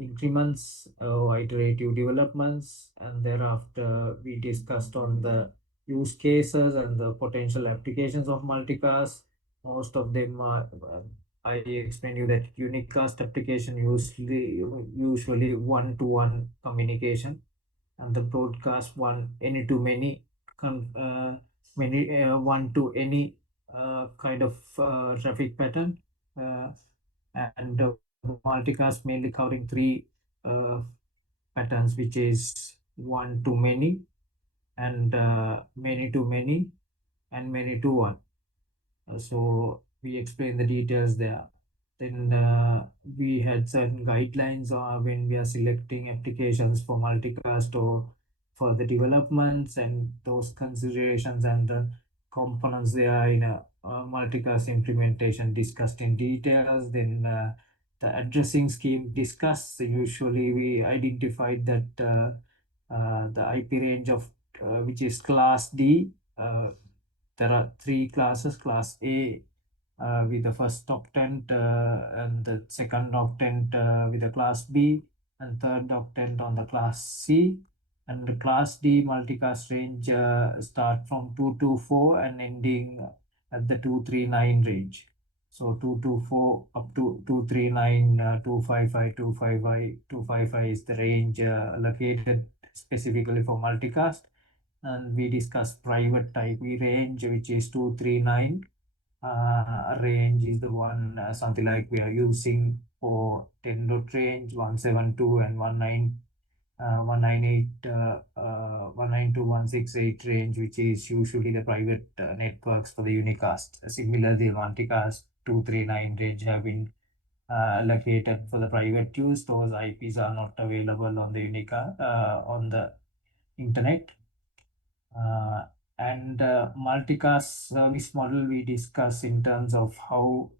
increments or iterative developments, and thereafter we discussed on the use cases and the potential applications of multicast. Most of them are, I explained you that unicast application usually one-to-one communication, and the broadcast one any to many, one to any kind of traffic pattern, uh, and multicast mainly covering three uh, patterns, which is one to many, and many to many, and many to one. So we explain the details there. Then we had certain guidelines when we are selecting applications for multicast or for the developments, and those considerations and the components there in a multicast implementation discussed in details. Then the addressing scheme discussed. Usually we identified that the IP range of which is class D. There are three classes: class A with the first octant, and the second octant with the class B, and third octant on the class C. And the class D multicast range start from 224 and ending at the 239 range. So 224 up to 239, 255, 255 is the range allocated specifically for multicast. And we discussed private IP range, which is 239. Range is the one something like we are using for 10 dot range, 172 and 198, 192.168 range, which is usually the private networks for the unicast. Similarly, the multicast 239 range have been allocated for the private use. Those IPs are not available on the unicast on the internet. Uh, and multicast service model we discuss in terms of how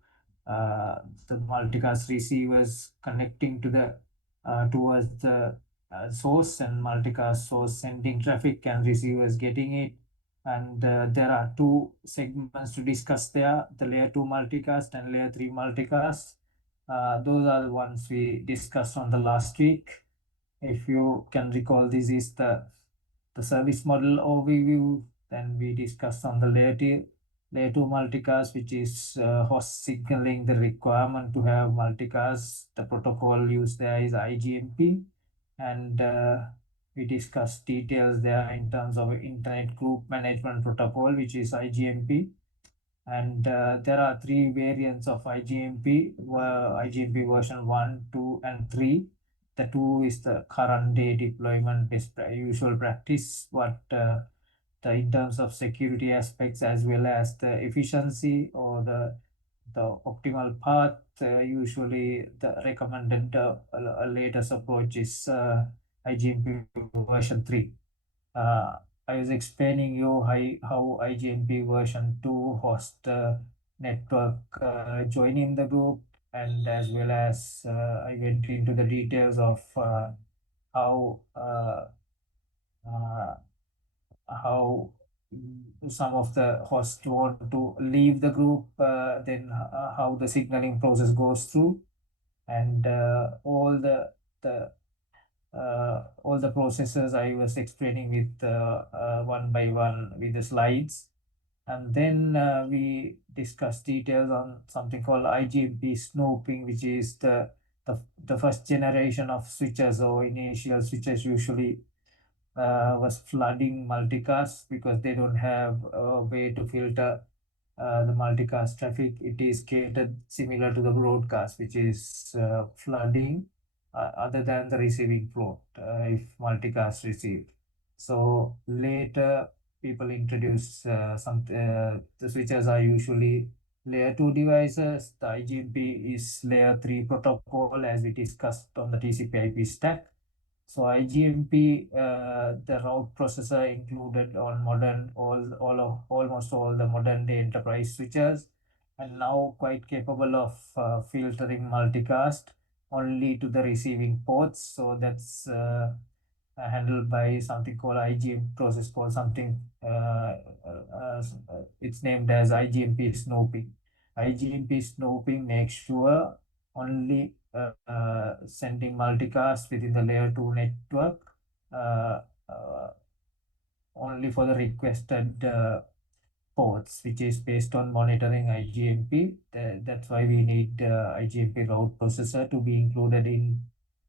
the multicast receivers connecting to the towards the source, and multicast source sending traffic and receivers getting it. And there are two segments to discuss there: the layer 2 multicast and layer 3 multicast. Those are the ones we discussed on the last week. If you can recall, this is the service model overview. Then we discussed on the layer 2 multicast, which is host signaling the requirement to have multicast. The protocol used there is IGMP, and we discussed details there in terms of Internet Group Management Protocol, which is IGMP. And there are three variants of IGMP, IGMP version 1, 2, and 3. The 2 is the current day deployment usual practice, but in terms of security aspects as well as the efficiency or the optimal path, usually the recommended latest approach is IGMP version 3. I was explaining you how IGMP version 2 host network joining the group, and as well as I went into the details of how uh, how some of the hosts want to leave the group, then how the signaling process goes through, and all the processes I was explaining with one by one with the slides. And then we discussed details on something called IGMP snooping, which is the first generation of switches or initial switches usually was flooding multicast because they don't have a way to filter the multicast traffic. It is catered similar to the broadcast, which is flooding other than the receiving float if multicast received. So later people introduce the switches are usually layer 2 devices. The IGMP is layer 3 protocol as we discussed on the TCP IP stack. So IGMP, the route processor included on almost all the modern day enterprise switches, and now quite capable of filtering multicast only to the receiving ports. So that's handled by something called IGMP process called something. It's named as IGMP snooping. IGMP snooping makes sure only sending multicast within the layer 2 network uh, uh, only for the requested ports, which is based on monitoring IGMP. That's why we need IGMP route processor to be included in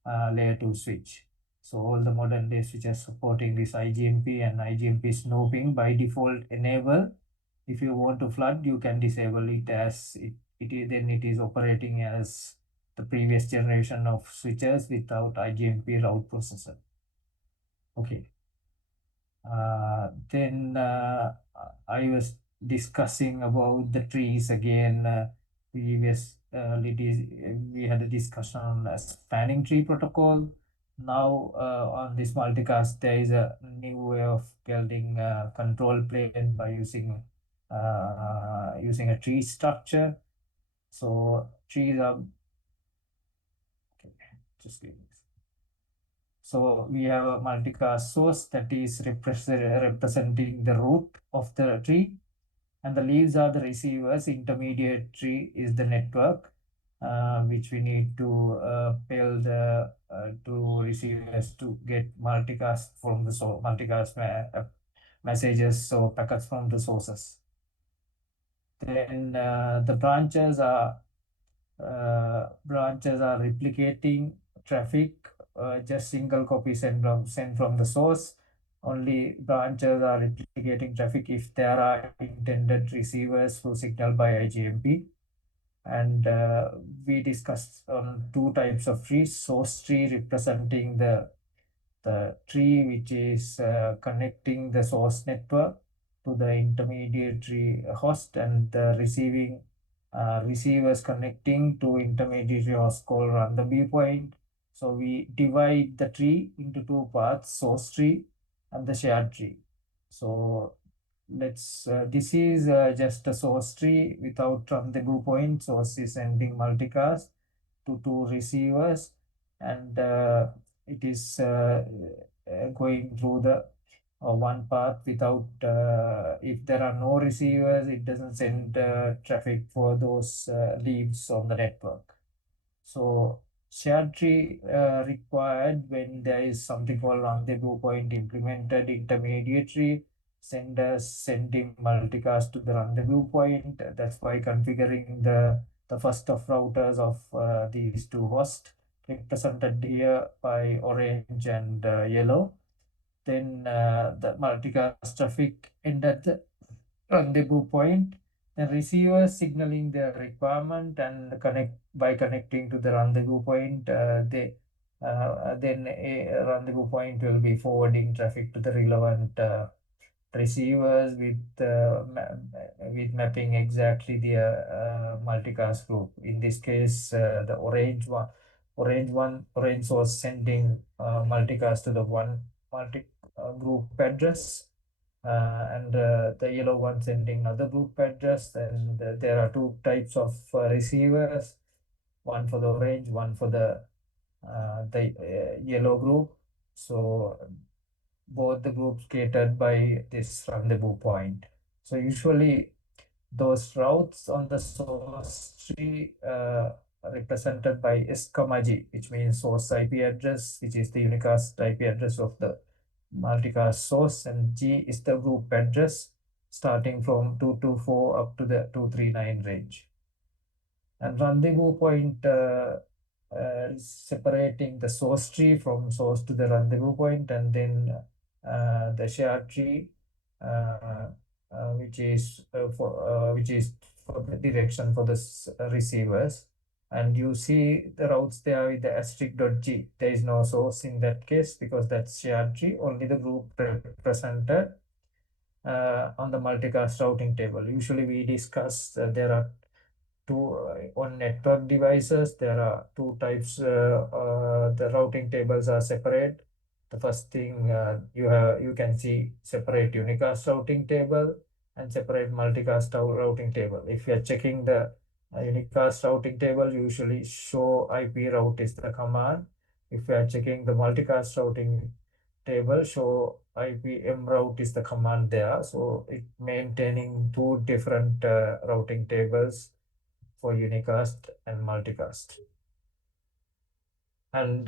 layer 2 switch. So all the modern day switches supporting this IGMP and IGMP snooping by default enable. If you want to flood, you can disable it as then it is operating as the previous generation of switches without IGMP route processor. Okay. Then I was discussing about the trees again. We had a discussion on a spanning tree protocol. Now on this multicast, there is a new way of building a control plane by using a tree structure. So trees are okay, just leave this. So we have a multicast source that is representing the root of the tree, and the leaves are the receivers. Intermediate tree is the network, which we need to build to receivers to get multicast from the messages or packets from the sources. Then the branches are replicating traffic, just single copy sent from the source. Only branches are replicating traffic if there are intended receivers who signal by IGMP. And we discussed on two types of trees: source tree representing the tree which is connecting the source network to the intermediary host, and the receivers connecting to intermediary host called rendezvous point. So we divide the tree into two parts: source tree and the shared tree. So this is just a source tree without rendezvous point. Source is sending multicast to two receivers, and it is going through the one path without if there are no receivers, it doesn't send traffic for those leaves on the network. So shared tree required when there is something called rendezvous point implemented. Intermediary senders sending multicast to the rendezvous point. That's why configuring the first of routers of these two hosts, represented here by orange and yellow. Then the multicast traffic entered the rendezvous point. The receiver signaling their requirement and connecting to the rendezvous point. Then a rendezvous point will be forwarding traffic to the relevant receivers with mapping exactly the multicast group. In this case, the orange was sending multicast to the one multi group address, and the yellow one sending another group address. And there are two types of receivers: one for the orange, one for the yellow group. So both the groups catered by this rendezvous point. So usually those routes on the source tree represented by S, G, which means source IP address, which is the unicast IP address of the multicast source, and G is the group address starting from 224 up to the 239 range. And rendezvous point is separating the source tree from source to the rendezvous point, and then the shared tree, which is for the direction for the receivers. And you see the routes there with the asterisk.g. There is no source in that case because that's shared tree, only the group represented on the multicast routing table. Usually we discuss there are two on network devices. There are two types. The routing tables are separate. The first thing you can see separate unicast routing table and separate multicast routing table. If you are checking the unicast routing table, usually show IP route is the command. If you are checking the multicast routing table, show IP mroute is the command there. So it maintaining two different routing tables for unicast and multicast. And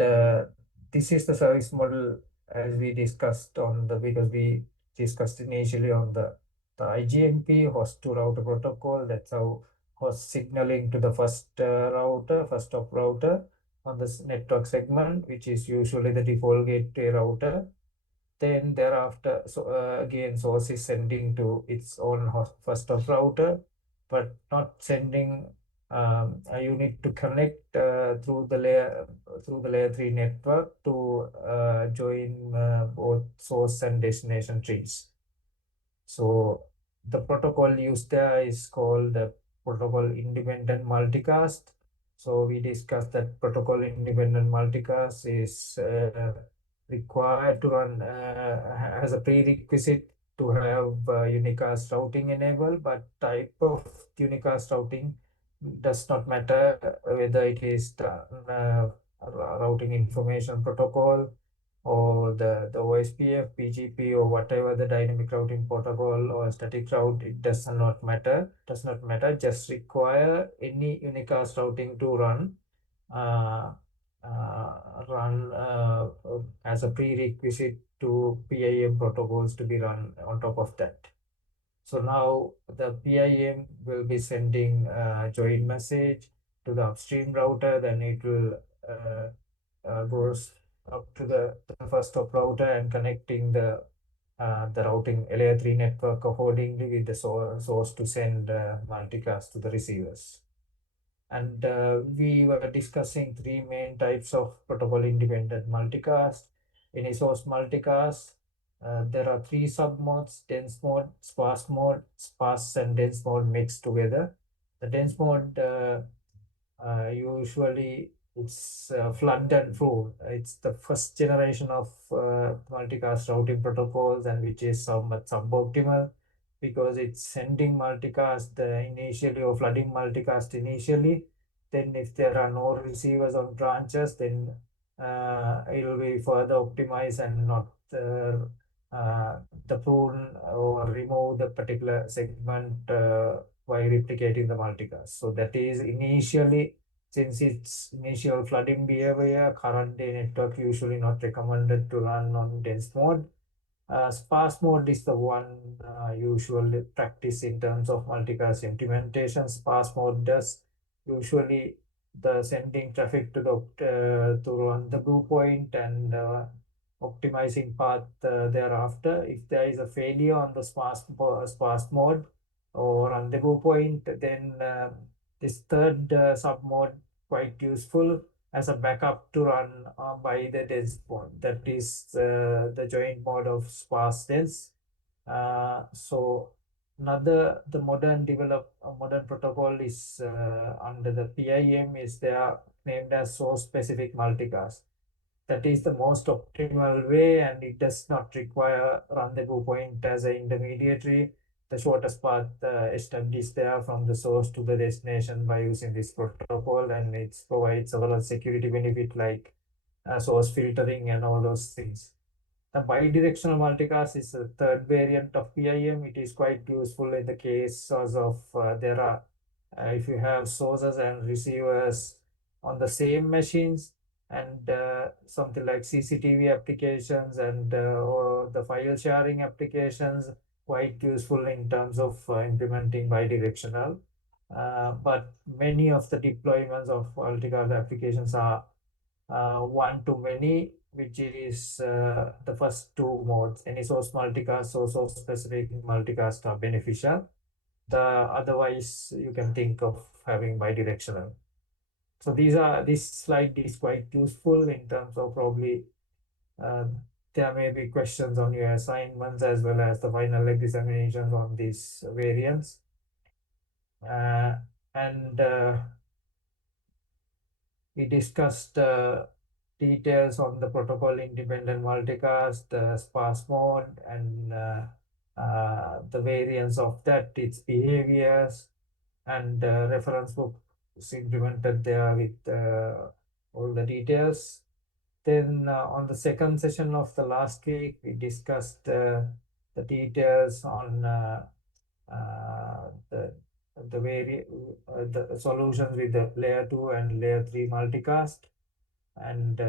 this is the service model as we discussed on the, because we discussed initially on the IGMP host to router protocol. That's how host signaling to the first router, first stop router on this network segment, which is usually the default gateway router. Then thereafter, so again, source is sending to its own host, first of router, but not sending. You need to connect through the layer 3 network to join both source and destination trees. So the protocol used there is called the protocol independent multicast. So we discussed that protocol independent multicast is required to run as a prerequisite to have unicast routing enabled, but type of unicast routing does not matter whether it is the routing information protocol or the OSPF, PGP, or whatever the dynamic routing protocol or static route, it does not matter. Just require any unicast routing to uh, run as a prerequisite to PIM protocols to be run on top of that. So now the PIM will be sending a join message to the upstream router, then it will goes up to the first stop router and connecting the routing layer 3 network accordingly with the source to send multicast to the receivers. And we were discussing three main types of protocol independent multicast. In a source multicast, there are three submodes: dense mode, sparse and dense mode mixed together. The dense mode usually it's flood and flow. It's the first generation of multicast routing protocols, and which is somewhat suboptimal because it's sending multicast initially or flooding multicast initially. Then if there are no receivers on branches, then it will be further optimized and not uh, the prune or remove the particular segment by replicating the multicast. So that is initially, since it's initial flooding behavior, current day network usually not recommended to run on dense mode. Sparse mode is the one usually practice in terms of multicast implementation. Sparse mode does usually the sending traffic to the to run the blue point and optimizing path thereafter. If there is a failure on the sparse mode or rendezvous point, then this third sub mode quite useful as a backup to run by the dense mode. That is the joint mode of sparse dense. So another the modern protocol is under the PIM is there named as source specific multicast. That is the most optimal way, and it does not require rendezvous point as an intermediary. The shortest path established there from the source to the destination by using this protocol, and it provides several security benefit like source filtering and all those things. The bidirectional multicast is a third variant of PIM. It is quite useful in the cases of there are if you have sources and receivers on the same machines, and something like CCTV applications and or the file sharing applications, quite useful in terms of implementing bidirectional. But many of the deployments of multicast applications are one to many, which is the first two modes. Any source multicast or source specific multicast are beneficial. The otherwise you can think of having bidirectional. So this slide is quite useful in terms of probably uh, there may be questions on your assignments as well as the final examinations on these variants. And we discussed details on the protocol independent multicast, the sparse mode, and the variants of that, its behaviors, and reference book is implemented there with all the details. Then on the second session of the last week, we discussed the details on the the solutions with the layer 2 and layer 3 multicast. And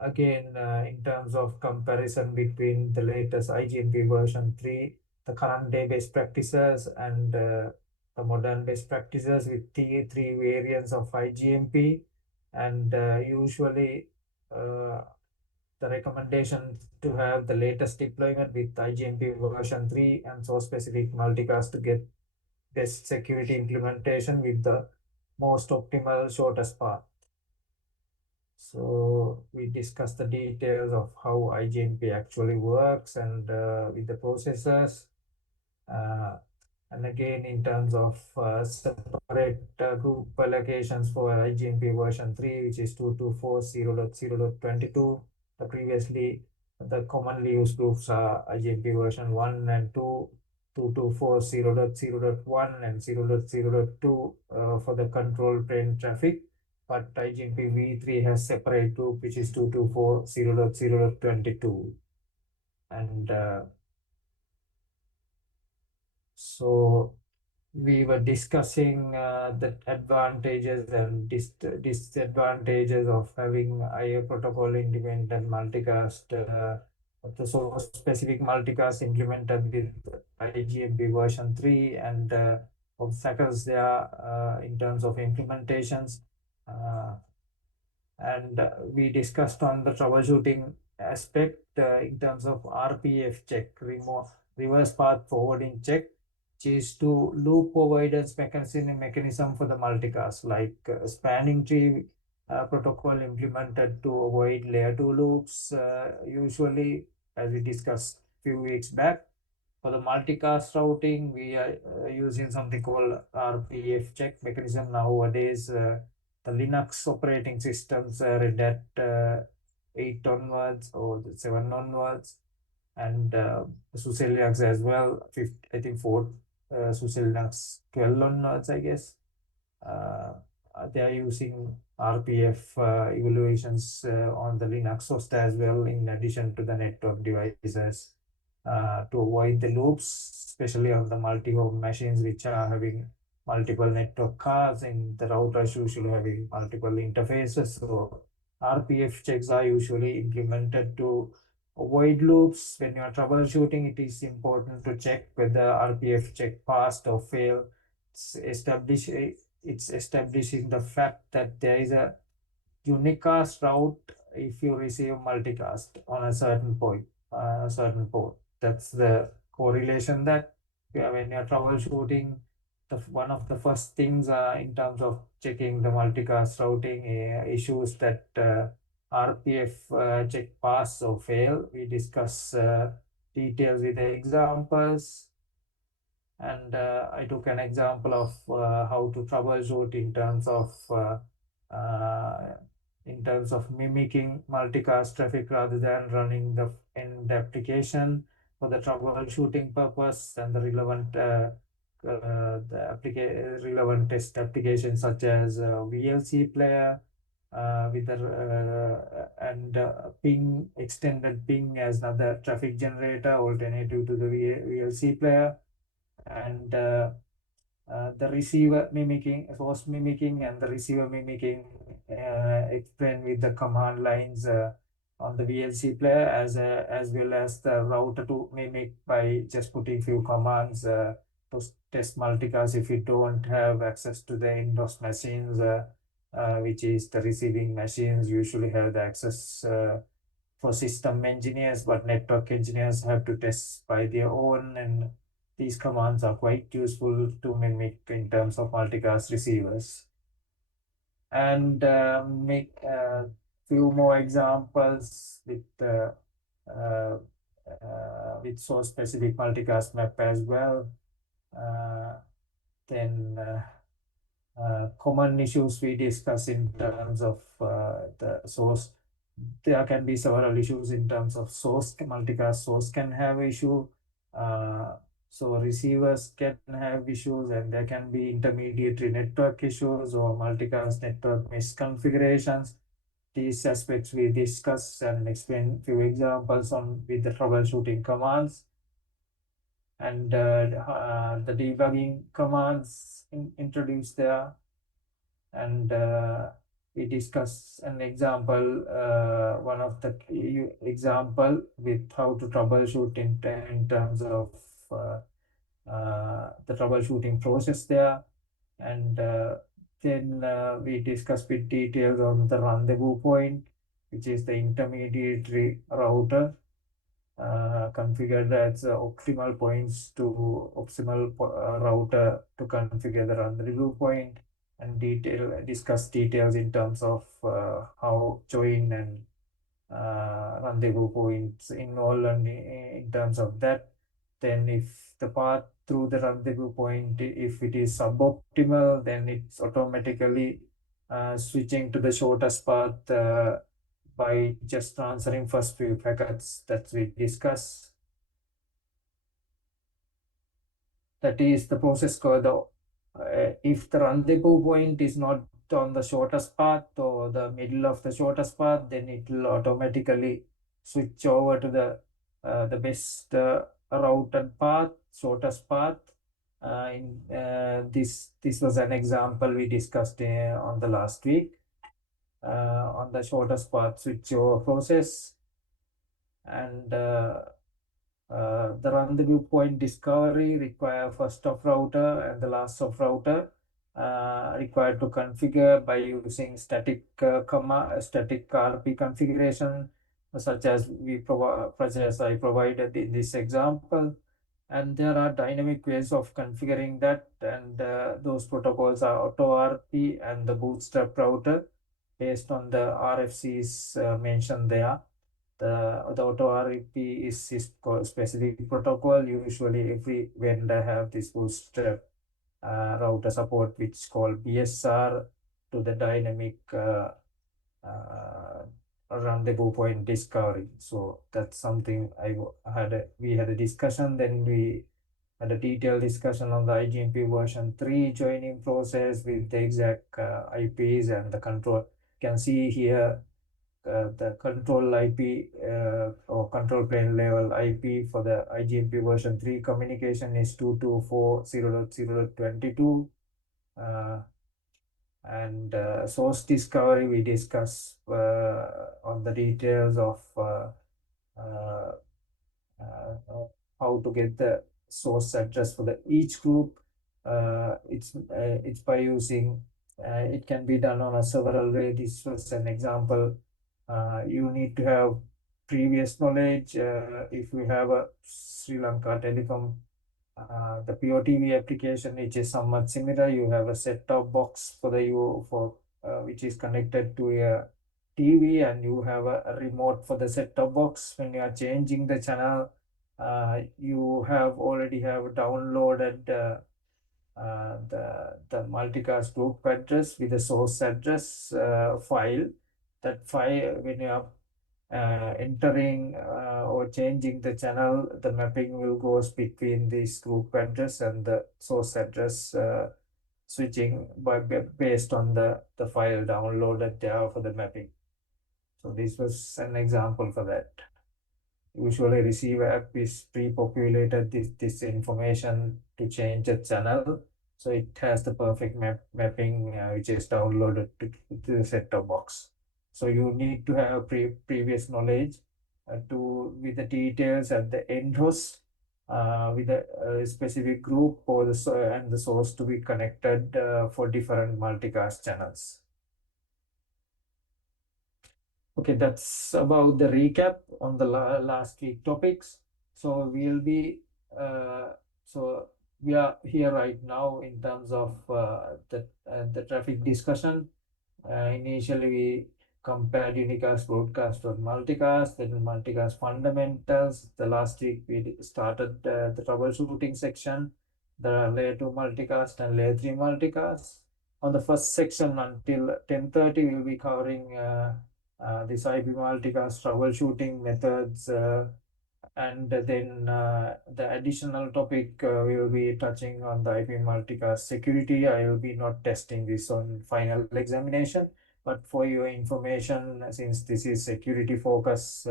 again, in terms of comparison between the latest IGMP version 3, the current day best practices, and the modern best practices with three variants of IGMP. And usually the recommendation to have the latest deployment with IGMP version 3 and source specific multicast to get best security implementation with the most optimal shortest path. So we discussed the details of how IGMP actually works and with the processes. And again, in terms of separate group allocations for IGMP version 3, which is 224.0.0.22, the previously the commonly used groups are IGMP version 1 and 2, 224.0.0.1 and 0.0.2 for the control plane traffic. But IGMP v3 has separate group, which is 224.0.0.22. And so we were discussing the advantages and disadvantages of having IO protocol independent multicast, the source specific multicast implemented with IGMP version 3, and obstacles there in terms of implementations. And we discussed on the troubleshooting aspect in terms of RPF check, reverse path forwarding check, which is to loop avoidance mechanism for the multicast, like spanning tree protocol implemented to avoid layer 2 loops, usually, as we discussed few weeks back. For the multicast routing, we are using something called RPF check mechanism nowadays. The Linux operating systems, Red Hat 8 onwards or 7 onwards, and SUSE Linux as well. I think 4 SUSE Linux 12 onwards, I guess. They are using RPF evaluations on the Linux host as well, in addition to the network devices, to avoid the loops, especially on the multi-home machines which are having multiple network cards, and the routers usually having multiple interfaces. So RPF checks are usually implemented to avoid loops. When you are troubleshooting, it is important to check whether RPF check passed or failed. It's establishing the fact that there is a unicast route if you receive multicast on a certain port. That's the correlation that when you're troubleshooting, one of the first things in terms of checking the multicast routing issues that RPF check pass or fail. We discuss details with the examples. And I took an example of how to troubleshoot in terms of mimicking multicast traffic rather than running the end application for the troubleshooting purpose, and the relevant test applications such as VLC player with the and ping extended ping as another traffic generator alternative to the VLC player, and the receiver mimicking, source mimicking, and the receiver mimicking explained with the command lines on the VLC player, as well as the router to mimic by just putting few commands to test multicast if you don't have access to the Windows machines, which is the receiving machines usually have the access for system engineers, but network engineers have to test by their own, and these commands are quite useful to mimic in terms of multicast receivers. And make a few more examples with source specific multicast map as well. Then common issues we discuss in terms of the source. There can be several issues in terms of source. Multicast source can have issue. So receivers can have issues, and there can be intermediary network issues or multicast network misconfigurations. These aspects we discuss and explain few examples on with the troubleshooting commands, and the debugging commands introduced there, and we discuss an example, one of the example with how to troubleshoot in terms of the troubleshooting process there. And then we discuss with details on the rendezvous point, which is the intermediary router configured as optimal points to optimal router to configure the rendezvous point, and discuss details in terms of how join and rendezvous points involved, and in terms of that. Then if the path through the rendezvous point, if it is suboptimal, then it's automatically switching to the shortest path by just transferring first few packets that we discuss. That is the process called if the rendezvous point is not on the shortest path or the middle of the shortest path, then it will automatically switch over to the best routed path, shortest path. This was an example we discussed on the last week on the shortest path switchover process. And the rendezvous point discovery require first of router and the last of router required to configure by using static static RP configuration, such as I provided in this example. And there are dynamic ways of configuring that, and those protocols are auto RP and the bootstrap router based on the RFCs mentioned there. The auto RP is specific protocol. Usually every vendor have this bootstrap router support, which is called BSR, to the dynamic rendezvous point discovery. So that's something we had a discussion. Then we had a detailed discussion on the IGMP version 3 joining process with the exact IPs and the control. You can see here the control IP or control plane level IP for the IGMP version 3 communication is 224.0.0.22. And source discovery, we discuss on the details of how to get the source address for each group. It's by using it can be done on a several way. This was an example. You need to have previous knowledge. If we have a Sri Lanka Telecom, the POTV application, which is somewhat similar, you have a set-top box for which is connected to a TV, and you have a remote for the set-top box. When you are changing the channel, you already have downloaded the multicast group address with the source address file. That file, when you are entering or changing the channel, the mapping will go between this group address and the source address, switching based on the file downloaded there for the mapping. So this was an example for that. Usually receiver app is pre-populated this information to change the channel, so it has the perfect mapping which is downloaded to the set-top box. So you need to have previous knowledge with the details at the end host with a specific group or and the source to be connected for different multicast channels. Okay, that's about the recap on the last week topics. So we are here right now in terms of the traffic discussion. Initially, we compared unicast, broadcast, or multicast, then multicast fundamentals. The last week we started the troubleshooting section, the layer 2 multicast and layer 3 multicast. On the first section until 10:30, we'll be covering this IP multicast troubleshooting methods, and then the additional topic we will be touching on the IP multicast security. I will be not testing this on final examination, but for your information, since this is security focus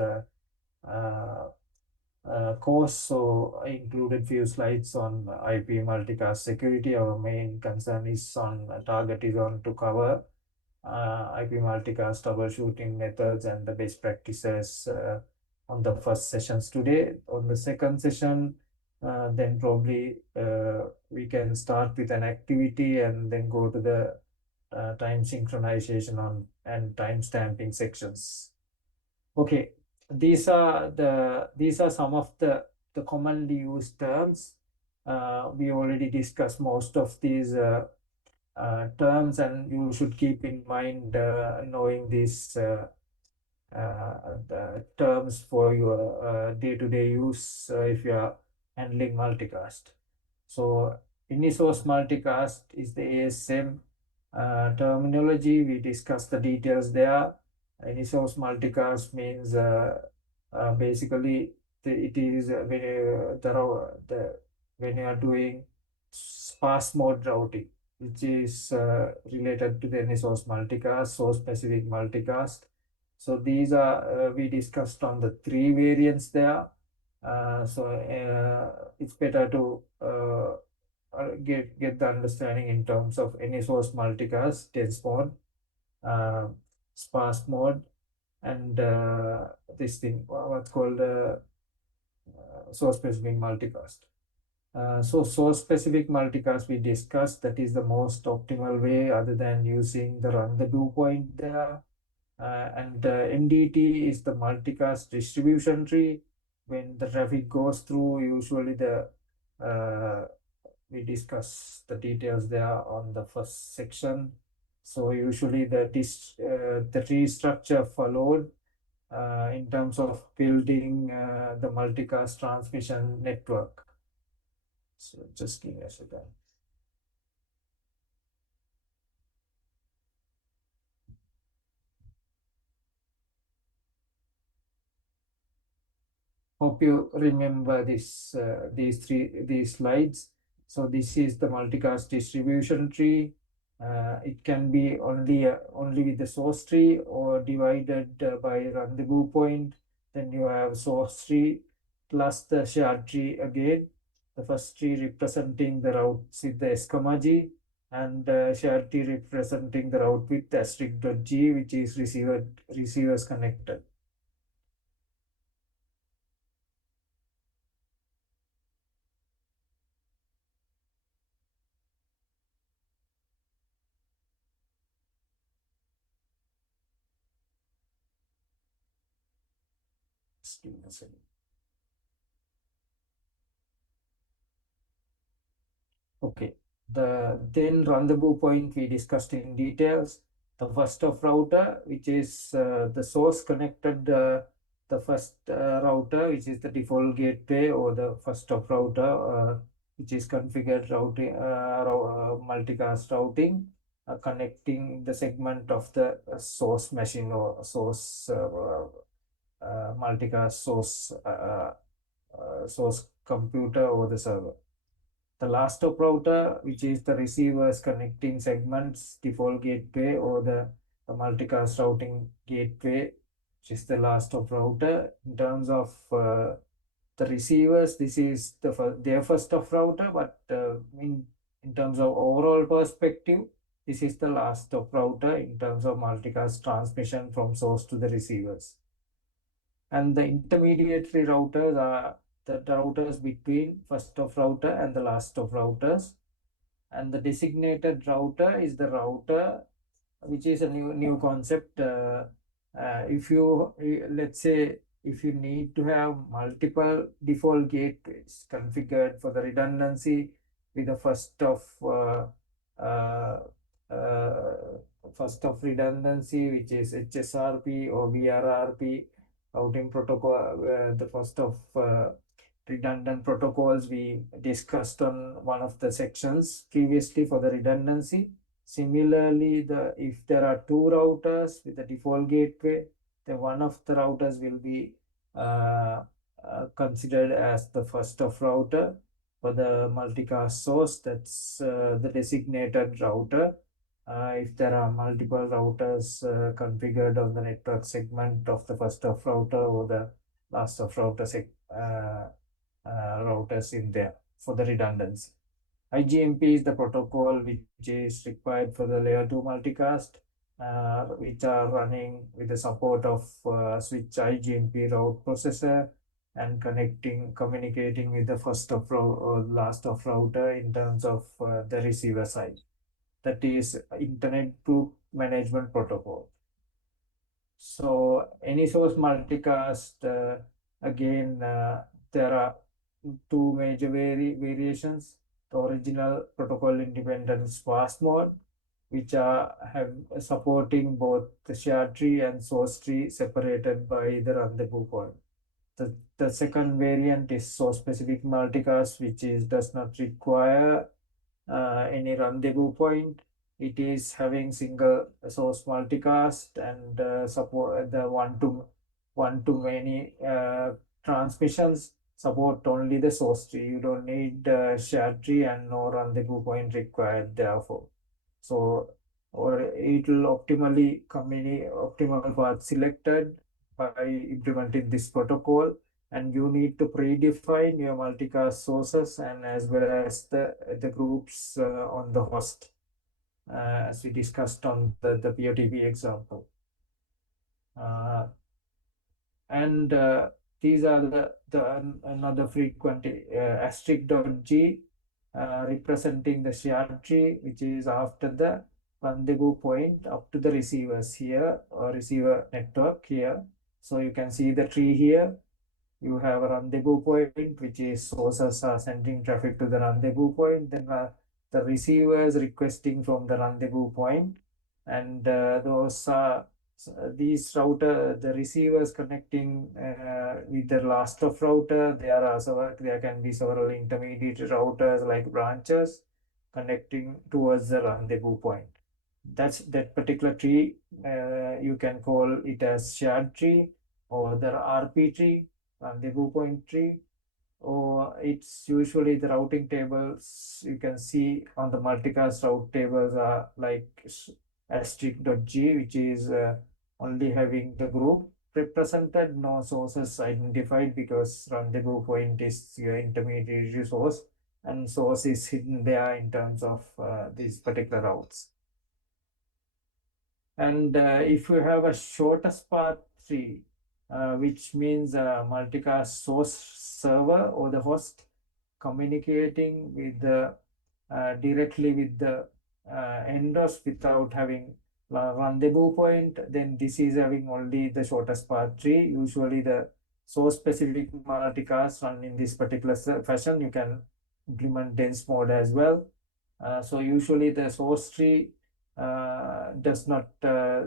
course, so I included few slides on IP multicast security. Our main concern is on target is on to cover IP multicast troubleshooting methods and the best practices on the first sessions today. On the second session, then probably we can start with an activity and then go to the time synchronization on and time stamping sections. Okay, these are some of the commonly used terms. We already discussed most of these terms, and you should keep in mind knowing these the terms for your day-to-day use if you are handling multicast. So any-source multicast is the ASM terminology. We discussed the details there. Any-source multicast means basically it is when you are doing sparse mode routing, which is related to the any-source multicast, source-specific multicast. So these are we discussed on the three variants there. It's better to get the understanding in terms of any source multicast, dense mode, uh, sparse mode, and this thing what's called source specific multicast. So source specific multicast we discussed, that is the most optimal way other than using the run the do point there. And MDT is the multicast distribution tree. When the traffic goes through, usually we discuss the details there on the first section. So usually the tree structure followed in terms of building the multicast transmission network. So just give me a second. Hope you remember these slides. So this is the multicast distribution tree. It can be only with the source tree or divided by rendezvous point. Then you have source tree plus the shared tree again. The first tree representing the route with the escamaG, and shared tree representing the route with asterisk.g, which is receivers connected. Just give me a second. Okay, then rendezvous point we discussed in details. The first of router, which is the source connected the first router, which is the default gateway, or the first of router, which is configured routing, multicast routing, connecting the segment of the source machine or source multicast source computer or the server. The last stop router, which is the receivers connecting segments, default gateway, or the multicast routing gateway, which is the last stop router. In terms of the receivers, this is their first stop router, but in terms of overall perspective, this is the last stop router in terms of multicast transmission from source to the receivers. And the intermediary routers are the routers between first of router and the last of routers. And the designated router is the router which is a new concept. If you let's say if you need to have multiple default gateways configured for the redundancy with the uh, first of redundancy, which is HSRP or VRRP routing protocol, the first of redundant protocols we discussed on one of the sections previously for the redundancy. Similarly, if there are two routers with the default gateway, then one of the routers will be considered as the first of router. For the multicast source, that's the designated router. If there are multiple routers configured on the network segment of the first of router or the last of router routers in there for the redundancy. IGMP is the protocol which is required for the layer 2 multicast. which are running with the support of switch IGMP route processor and communicating with the first of route or last of router in terms of the receiver side. That is Internet Group Management Protocol. So any source multicast, again, there are two major variations. The original protocol independent sparse mode, which are have supporting both the shared tree and source tree separated by the rendezvous point. The second variant is source specific multicast, which does not require any rendezvous point. It is having single source multicast and support the one to many transmissions, support only the source tree. You don't need shared tree and no rendezvous point required therefore. So, or it will optimal path selected by implementing this protocol, and you need to predefine your multicast sources and as well as the groups on the host, as we discussed on the POTP example. And these are another frequent *G representing the shared tree, which is after the rendezvous point up to the receivers here, or receiver network here. So you can see the tree here. You have a rendezvous point, which is sources are sending traffic to the rendezvous point, then the receivers requesting from the rendezvous point, and those are these router, the receivers connecting with the last of router. There can be several intermediate routers like branches connecting towards the rendezvous point. That particular tree, you can call it as shared tree or the RP tree, rendezvous point tree, or it's usually the routing tables you can see on the multicast route tables are like *G, which is only having the group represented, no sources identified, because rendezvous point is your intermediary source and source is hidden there in terms of these particular routes. And if you have a shortest path tree, which means a multicast source server or the host communicating with the directly with the endos without having rendezvous point, then this is having only the shortest path tree. Usually the source specific multicast run in this particular fashion. You can implement dense mode as well. So usually the source tree does not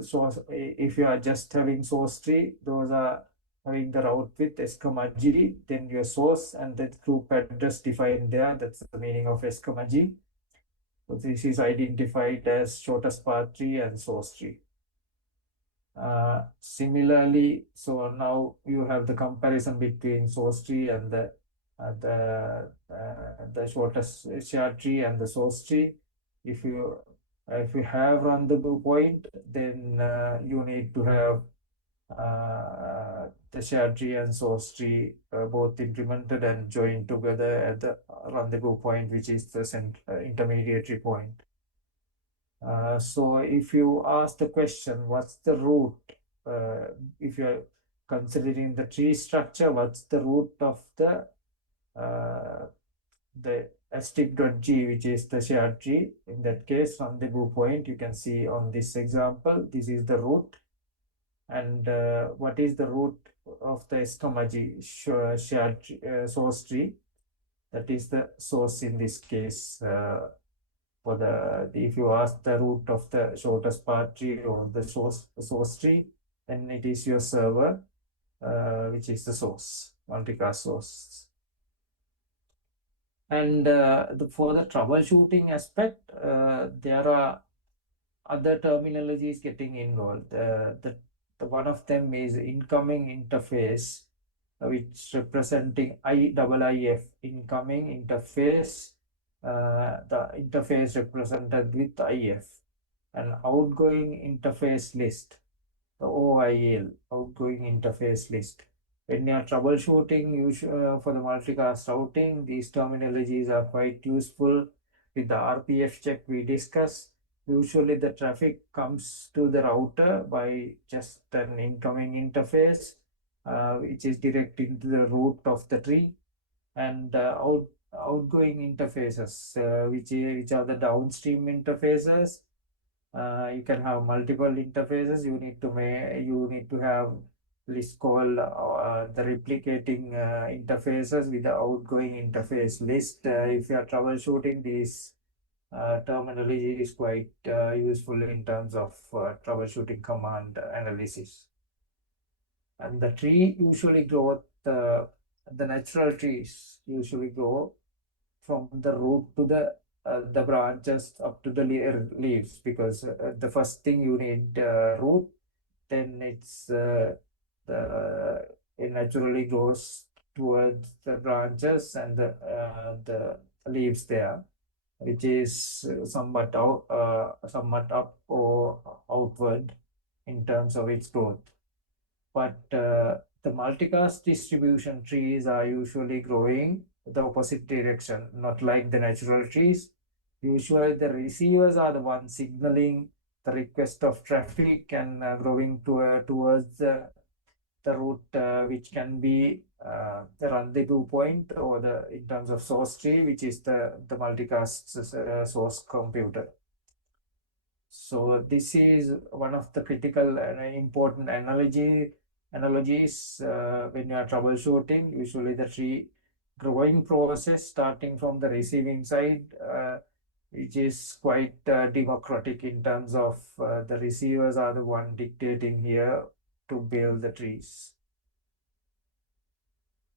source. If you are just having source tree, those are having the route with S(G), then your source and the group address defined there. That's the meaning of S(G). So this is identified as shortest path tree and source tree. Similarly, so now you have the comparison between source tree and the shortest shared tree and the source tree. If you have rendezvous point, then you need to have the shared tree and source tree both implemented and joined together at the rendezvous point, which is the intermediary point. So if you ask the question, what's the root? If you're considering the tree structure, what's the root of the *G, which is the shared tree? In that case, rendezvous point, you can see on this example, this is the root. And what is the root of the *G shared source tree? That is the source in this case. For if you ask the root of the shortest path tree or the source tree, then it is your server, which is the source, multicast source. And for the troubleshooting aspect, there are other terminologies getting involved. The one of them is incoming interface, which representing IIIF, incoming interface, the interface represented with IF, and outgoing interface list, the OIL, outgoing interface list. When you are troubleshooting for the multicast routing, these terminologies are quite useful. With the RPF check we discussed, Usually the traffic comes to the router by just an incoming interface, which is direct into the root of the tree, and outgoing interfaces, which are the downstream interfaces. You can have multiple interfaces. You need to have list called the replicating interfaces with the outgoing interface list. If you are troubleshooting, these terminology is quite useful in terms of troubleshooting command analysis. And the tree usually grow the natural trees usually grow from the root to the branches up to the leaves, because the first thing you need root, then it naturally goes towards the branches and the leaves there, which is somewhat up or outward in terms of its growth. But the multicast distribution trees are usually growing the opposite direction, not like the natural trees. Usually the receivers are the ones signaling the request of traffic and growing towards the route, which can be the rendezvous point, or the in terms of source tree, which is the multicast source computer. So this is one of the critical and important analogies when you are troubleshooting. Usually the tree growing process starting from the receiving side, which is quite democratic in terms of the receivers are the one dictating here to build the trees.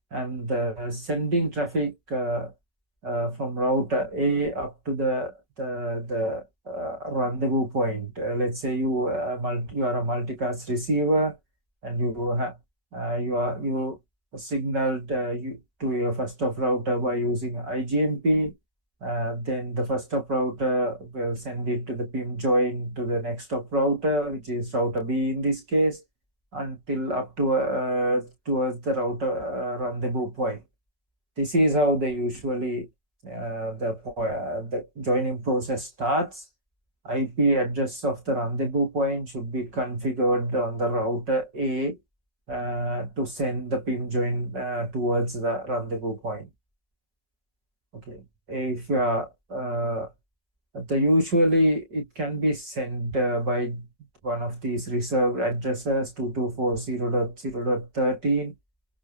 And sending traffic from router A up to the rendezvous point. Let's say you are a multicast receiver, and you signaled to your first of router by using IGMP. Then the first of router will send it to the PIM join to the next of router, which is router B in this case, until up to towards the router rendezvous point. This is how they usually the joining process starts. IP address of the rendezvous point should be configured on the router A to send the PIM join towards the rendezvous point. Okay, if usually it can be sent by one of these reserved addresses 2240.0.13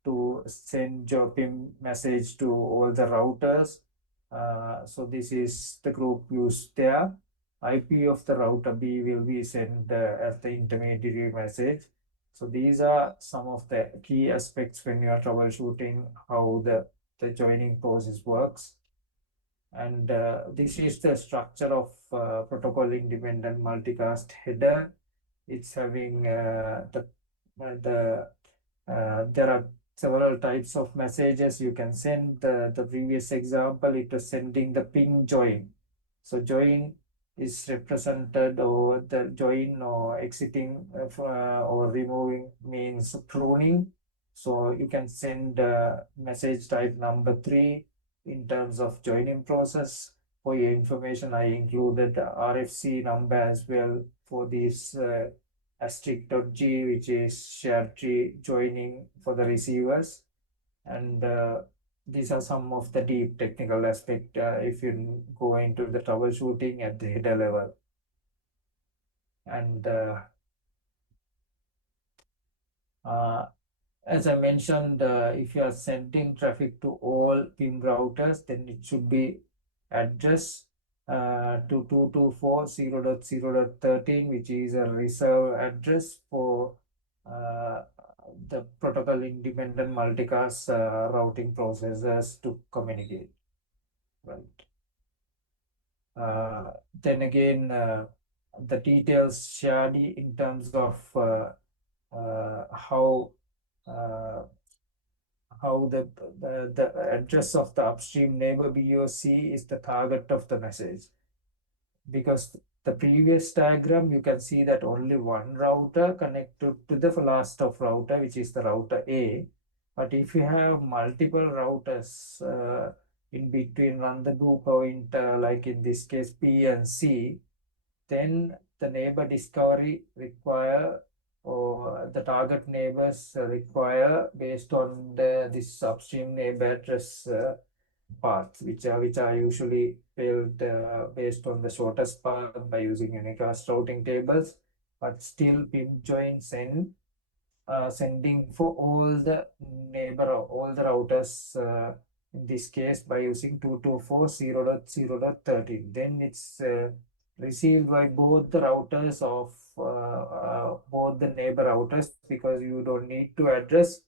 to send your PIM message to all the routers. So this is the group used there. IP of the router B will be sent as the intermediary message. So these are some of the key aspects when you are troubleshooting how the joining process works. And this is the structure of protocol independent multicast header. It's having there are several types of messages you can send. The previous example, it was sending the ping join. So join is represented, or the join or exiting or removing means pruning. So you can send message type number 3 in terms of joining process. For your information, I included the RFC number as well for this asterisk.g, which is shared tree joining for the receivers. And these are some of the deep technical aspect if you go into the troubleshooting at the header level. And as I mentioned, if you are sending traffic to all PIM routers, then it should be addressed to 2240.0.13, which is a reserve address for the protocol independent multicast routing processes to communicate. Right. Then again, the details shared in terms of how the address of the upstream neighbor BOC is the target of the message. Because the previous diagram, you can see that only one router connected to the last of router, which is the router A. But if you have multiple routers in between rendezvous point, like in this case P and C, Then the neighbor discovery require, or the target neighbors require based on this upstream neighbor address paths, which are usually built based on the shortest path by using unicast routing tables, but still pin join sending for all the routers in this case by using 224.0.0.13. Then it's received by both the routers of both the neighbor routers, because you don't need to address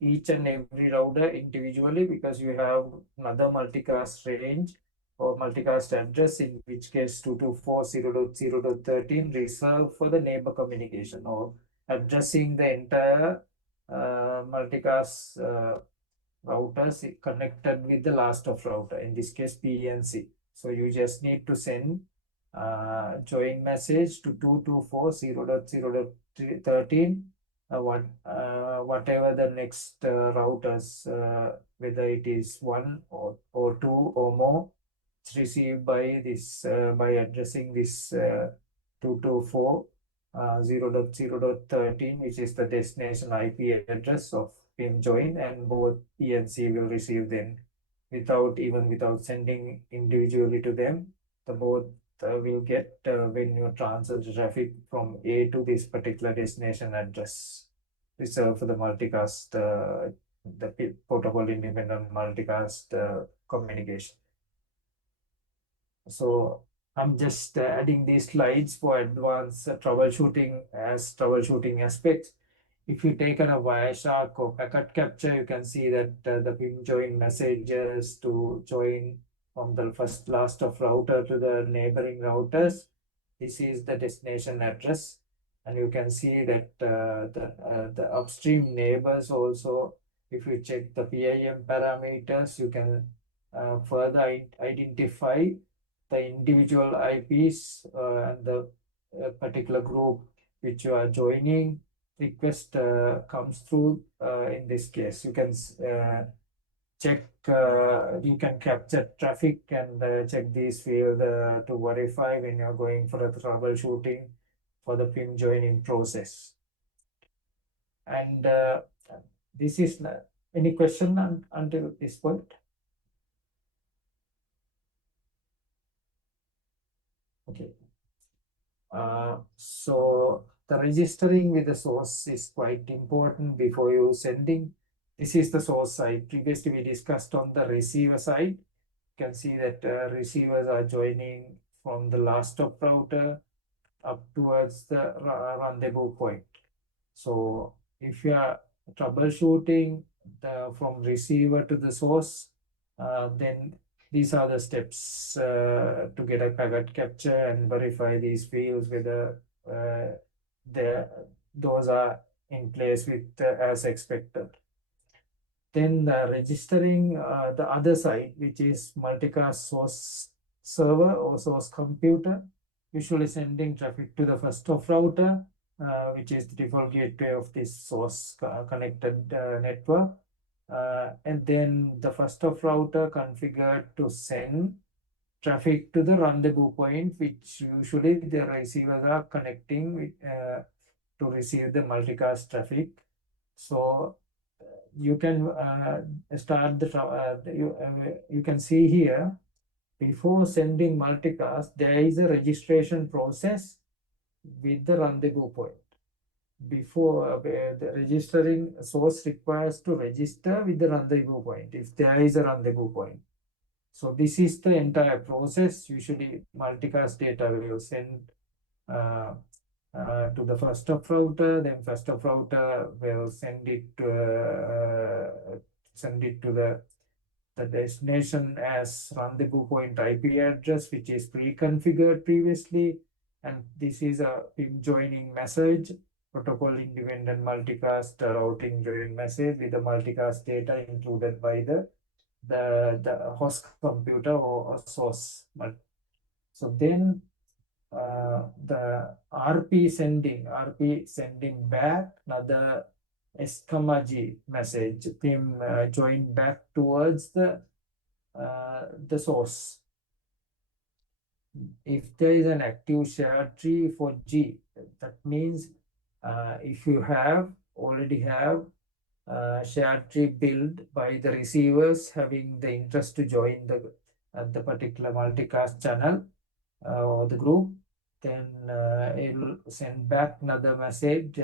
each and every router individually, because you have another multicast range or multicast address, in which case 224.0.0.13 reserved for the neighbor communication, or addressing the entire multicast routers connected with the last of router, in this case PNC. So you just need to send join message to 224.0.0.13 whatever the next routers, whether it is one or two or more, it's received by this by addressing this 224.0.0.13, which is the destination IP address of PIM join, and both PNC will receive them without sending individually to them. The both will get when you transfer the traffic from A to this particular destination address reserved for the multicast, the protocol independent multicast communication. So I'm just adding these slides for advanced troubleshooting as troubleshooting aspects. If you take a Wireshark or packet capture, you can see that the pin join messages to join from the first last of router to the neighboring routers. This is the destination address, and you can see that the upstream neighbors also, if you check the PIM parameters, you can further identify the individual IPs and the particular group which you are joining. Request comes through in this case. You can check, you can capture traffic and check these field to verify when you're going for a troubleshooting for the pin joining process. And this is any question until this point? Okay. So the registering with the source is quite important before you sending. This is the source side. Previously we discussed on the receiver side. You can see that receivers are joining from the last stop router up towards the rendezvous point. So if you are troubleshooting from receiver to the source, then these are the steps to get a packet capture and verify these fields whether those are in place with as expected. Then registering the other side, which is multicast source server or source computer, usually sending traffic to the first of router, which is the default gateway of this source connected network. And then the first of router configured to send traffic to the rendezvous point, which usually the receivers are connecting with, to receive the multicast traffic. So you can start you can see here, before sending multicast, there is a registration process with the rendezvous point. Before the registering source requires to register with the rendezvous point if there is a rendezvous point. So this is the entire process. Usually multicast data will send to the first of router, then first of router will send it to the destination as rendezvous point IP address, which is pre-configured previously, and this is a PIM joining message, protocol independent multicast routing join message with the multicast data included by the host computer or source. So then the RP sending back another G message, PIM join back towards the source. if there is an active shared tree for G, that means if you already have shared tree built by the receivers having the interest to join the particular multicast channel or the group, then it'll send back another message,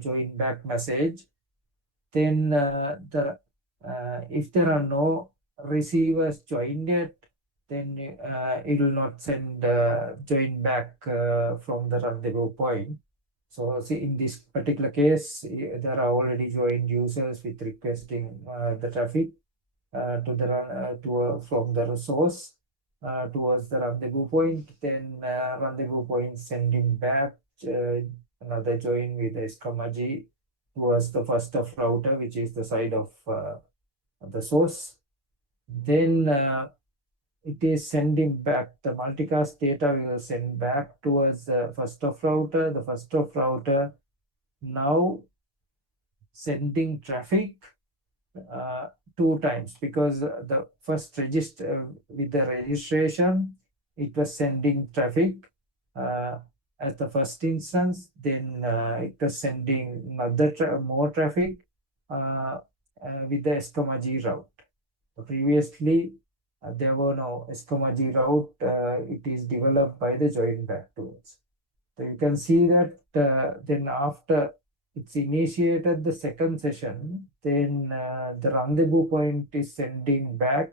join back message. Then if there are no receivers joined yet, then it will not send join back from the rendezvous point. So see, in this particular case, there are already joined users with requesting the traffic from the source towards the rendezvous point. Then rendezvous point sending back uh, another join with S, G towards the first of router, which is the side of the source. Then it is sending back the multicast data. We will send back towards the first of router. The first of router now sending traffic uh, two times, because the first register with the registration, it was sending traffic uh, as the first instance. Then it was sending more traffic with the S, G route. So previously, there were no S, G route. It is developed by the join back tools. So you can see that then after it's initiated the second session, then the rendezvous point is sending back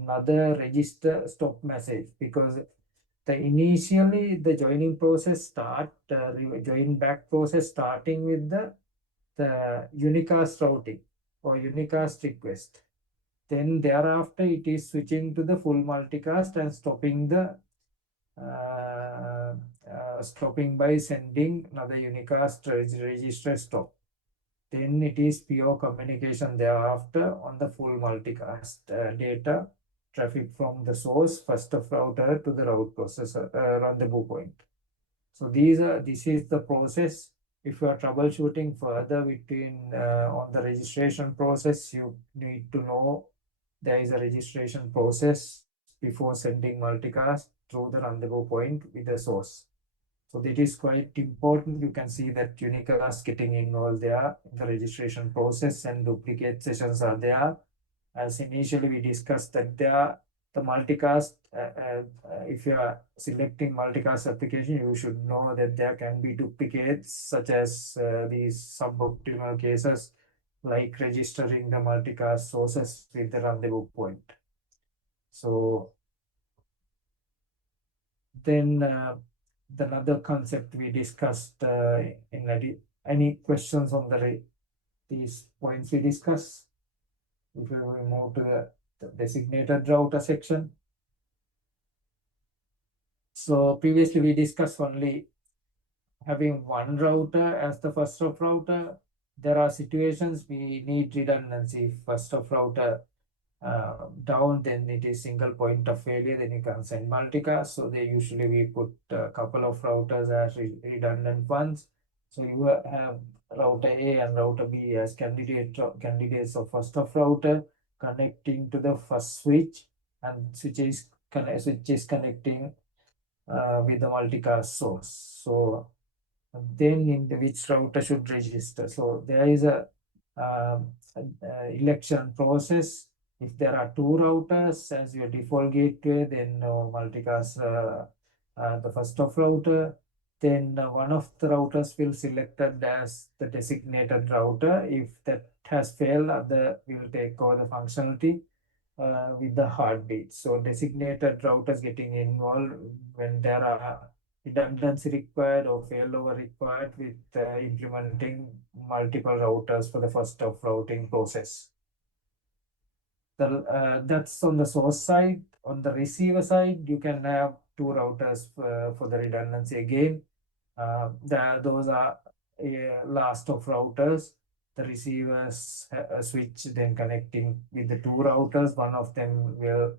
another register stop message, because initially the joining process join back process starting with the unicast routing or unicast request. Then thereafter it is switching to the full multicast and uh, stopping by sending another unicast register stop. Then it is pure communication thereafter on the full multicast data traffic from the source first of router to the route processor rendezvous point. So this is the process. If you are troubleshooting further between on the registration process, you need to know there is a registration process before sending multicast through the rendezvous point with the source. So that is quite important. You can see that unicast getting involved there in the registration process, and duplicate sessions are there. As initially we discussed that the multicast, if you are selecting multicast application, you should know that there can be duplicates, such as these suboptimal cases like registering the multicast sources with the rendezvous point. So then the another concept we discussed any questions on these points we discussed? If we move to the designated router section. So previously we discussed only having one router as the first of router. There are situations we need redundancy. If first of router down, then it is single point of failure, then you can send multicast. So they usually we put a couple of routers as redundant ones. So you have router A and router B as candidates of first of router connecting to the first switch, and switch is connecting with the multicast source. So then in the which router should register. So there is um, election process. If there are two routers as your default gateway, then multicast the first of router. Then one of the routers will selected as the designated router. If that has failed, other will take over the functionality with the heartbeat. So designated routers getting involved when there are redundancy required or failover required with implementing multiple routers for the first of routing process. That's on the source side. On the receiver side, you can have two routers for the redundancy again. Those are last of routers. The receivers switch then connecting with the two routers. One of them will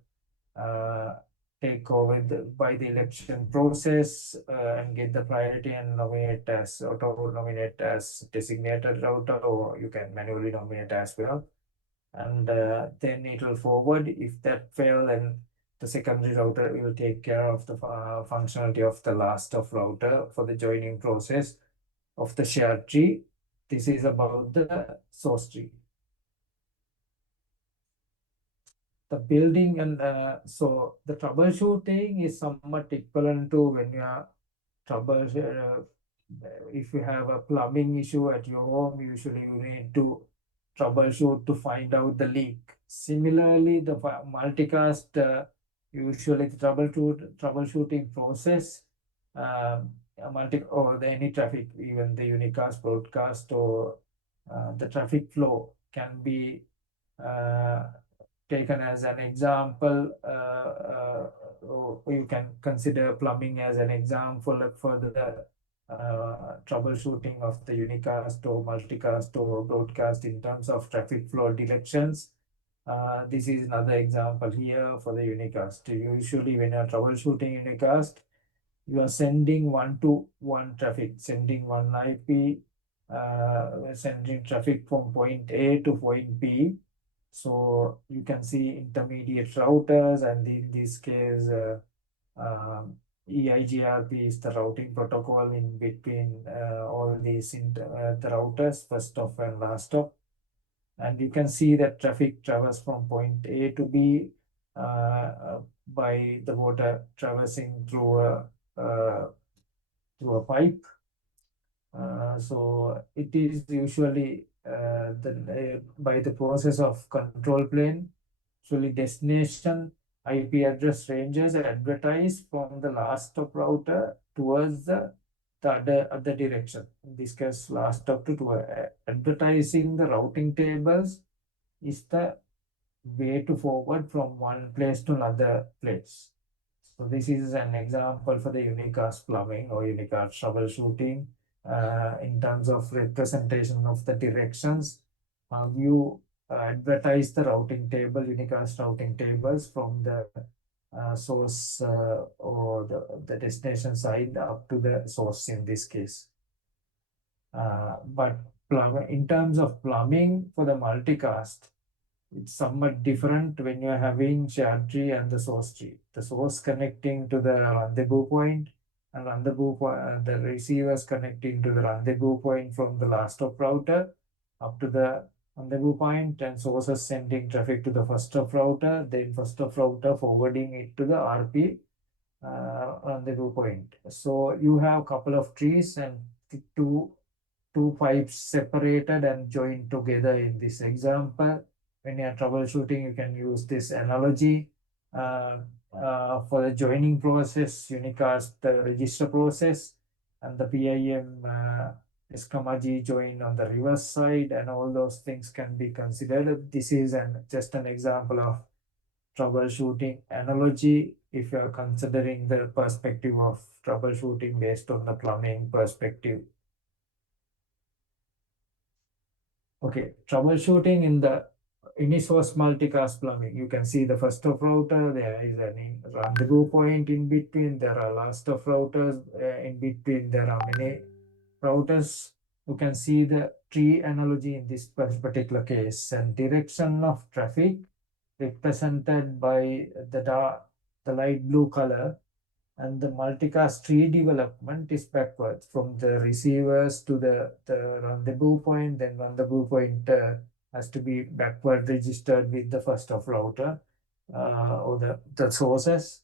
uh, take over by the election process and get the priority and auto nominate as designated router, or you can manually nominate as well. And then it will forward. If that fail, then the secondary router will take care of the functionality of the last of router for the joining process of the shared tree. This is about the source tree. The building and so the troubleshooting is somewhat equivalent to when you are if you have a plumbing issue at your home, usually you need to troubleshoot to find out the leak. Similarly, the multicast, usually the troubleshooting process, or any traffic, even the unicast, broadcast, or the traffic flow can be uh, taken as an example. Or you can consider plumbing as an example for the troubleshooting of the unicast or multicast or broadcast in terms of traffic flow directions. This is another example here for the unicast. Usually when you're troubleshooting unicast, you are sending one-to-one traffic, sending one IP, sending traffic from point A to point B. So you can see intermediate routers, and in this case, EIGRP is the routing protocol in between all these the routers, first of and last of. And you can see that traffic travels from point A to B by the water traversing through a pipe. So it is usually by the process of control plane. Usually destination IP address ranges advertised from the last stop router towards the other direction. In this case, last stop to advertising the routing tables is the way to forward from one place to another place. So this is an example for the unicast plumbing or unicast troubleshooting in terms of representation of the directions. You advertise the routing table, unicast routing tables from the source or the destination side up to the source in this case. But in terms of plumbing for the multicast, it's somewhat different when you're having shared tree and the source tree. The source connecting to the rendezvous point, and rendezvous point, the receivers connecting to the rendezvous point from the last stop router up to the rendezvous point, and sources sending traffic to the first stop router, then first stop router forwarding it to the RP rendezvous point. So you have a couple of trees and two pipes separated and joined together in this example. When you are troubleshooting, you can use this analogy. For the joining process, unicast the register process, and the PIM G join on the reverse side, and all those things can be considered. This is just an example of troubleshooting analogy if you are considering the perspective of troubleshooting based on the plumbing perspective. Okay, troubleshooting in the any source multicast plumbing. You can see the first of router, there is a rendezvous point in between, there are last of routers in between, there are many routers. You can see the tree analogy in this particular case, and direction of traffic represented by the light blue color, and the multicast tree development is backwards from the receivers to the rendezvous point. Then rendezvous point has to be backward registered with the first of router or the sources.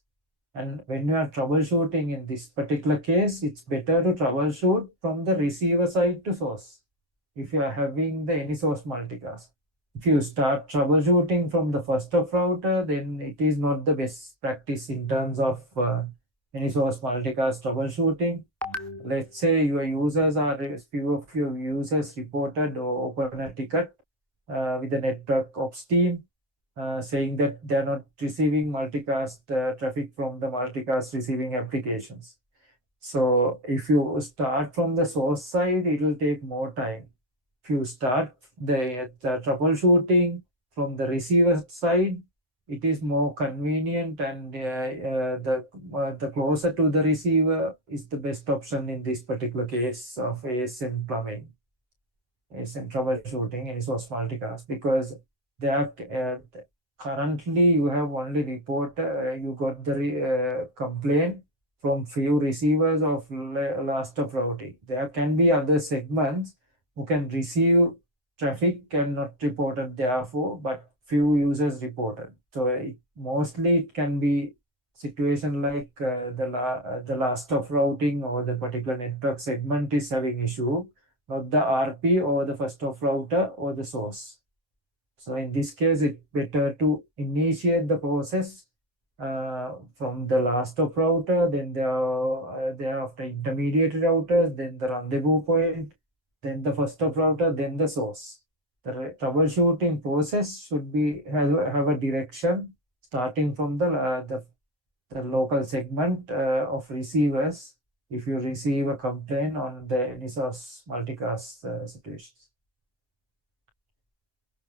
And when you are troubleshooting in this particular case, it's better to troubleshoot from the receiver side to source if you are having the any source multicast. If you start troubleshooting from the first of router, then it is not the best practice in terms of any source multicast troubleshooting. Let's say your users are, few of your users reported or open a ticket with the network ops team saying that they are not receiving multicast traffic from the multicast receiving applications. So if you start from the source side, it will take more time. If you start the troubleshooting from the receiver side, it is more convenient, and the closer to the receiver is the best option in this particular case of ASN plumbing, ASN troubleshooting, any source multicast, because they are currently you have only you got the complaint from few receivers of last of routing. There can be other segments who can receive traffic and not reported therefore, but few users reported. So mostly it can be situation like the last of routing or the particular network segment is having issue, not the RP or the first of router or the source. So in this case, it's better to initiate the process from the last of router, then thereafter intermediate routers, then the rendezvous point, then the first of router, then the source. The troubleshooting process should be have a direction starting from the local segment of receivers if you receive a complaint on the any source multicast situations.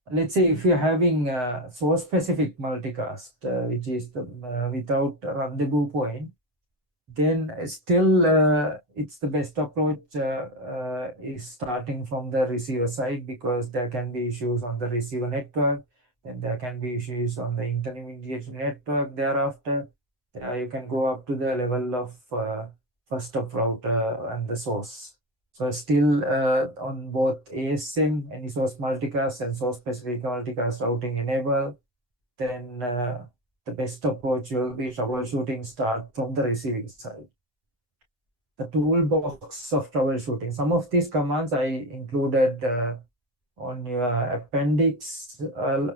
Let's say if you're having source specific multicast, which is without a rendezvous point, then still it's the best approach is starting from the receiver side, because there can be issues on the receiver network, then there can be issues on the intermediate network. Thereafter, you can go up to the level of first of router and the source. So still on both ASM, any source multicast, and source specific multicast routing enable, then the best approach will be troubleshooting start from the receiving side. The toolbox of troubleshooting. Some of these commands I included on your appendix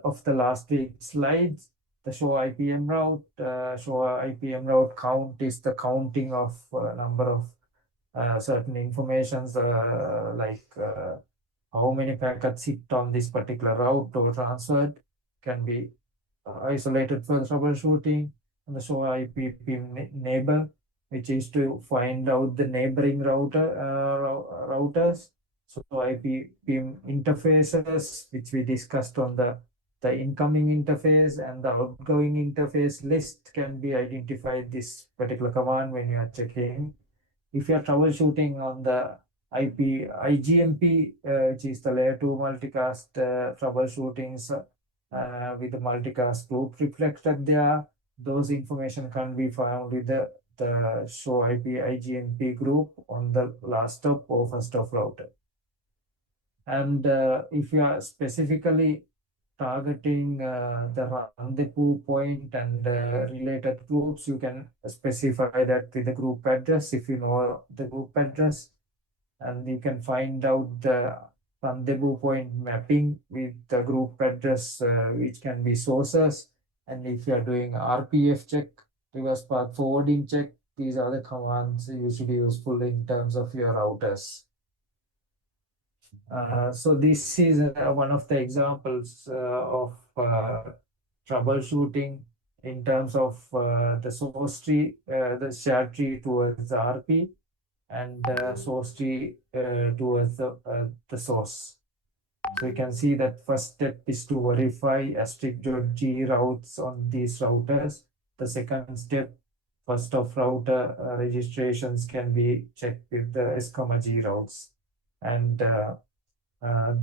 of the last week's slides. The show IPM route. Show IPM route count is the counting of number of certain informations like how many packets hit on this particular route or transferred can be isolated for troubleshooting. And the show IPP neighbor, which is to find out the neighboring routers. So IPP interfaces, which we discussed on the incoming interface and the outgoing interface list, can be identified this particular command when you are checking. If you are troubleshooting on the IGMP, which is the layer 2 multicast troubleshootings with the multicast group reflected there, those information can be found with the show IP IGMP group on the last stop or first stop router. And if you are specifically targeting the rendezvous point and related groups, you can specify that with the group address if you know the group address, and you can find out the rendezvous point mapping with the group address, which can be sources. And if you are doing RPF check, reverse path forwarding check, these are the commands usually useful in terms of your routers. So this is one of the examples of troubleshooting in terms of the source tree, the shared tree towards the RP, and source tree towards the source. So you can see that first step is to verify *G routes on these routers. The second step, first of router registrations can be checked with the S, G routes. And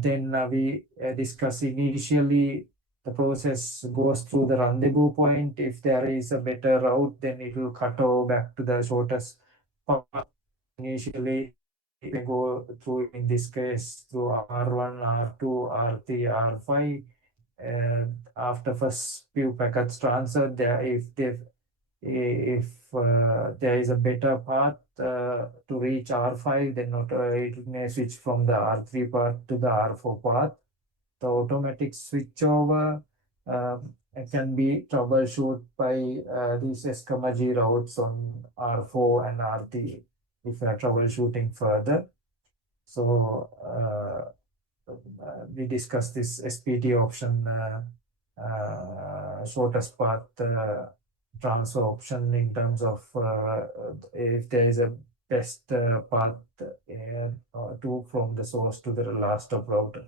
then we discuss initially the process goes through the rendezvous point. If there is a better route, then it will cut over back to the shortest path. Initially, we go through, in this case, through R1, R2, R3, R5. After first few packets transferred, if there is a better path to reach R5, then it may switch from the R3 path to the R4 path. The automatic switchover can be troubleshoot by these S, G routes on R4 and R3 if you are troubleshooting further. So we discussed this SPT option, shortest path transfer option, in terms of if there is a best path to from the source to the last of router.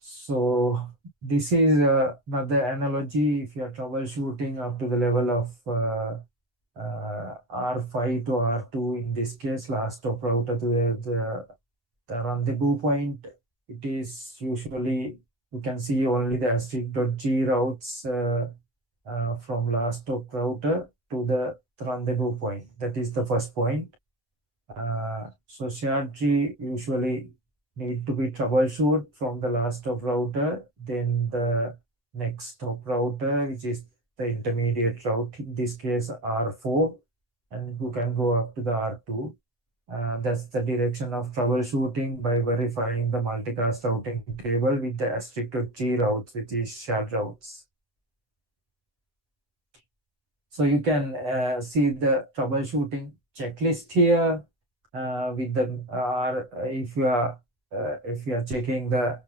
So this is another analogy. If you are troubleshooting up to the level of R5 to R2, in this case last stop router to the rendezvous point, it is usually you can see only the asterisk.g routes from last stop router to the rendezvous point. That is the first point. So shared tree usually need to be troubleshoot from the last stop router, then the next stop router, which is the intermediate route, in this case R4, and you can go up to the R2. That's the direction of troubleshooting by verifying the multicast routing table with the asterisk.g routes, which is shared routes. So you can see the troubleshooting checklist here with the if you are checking the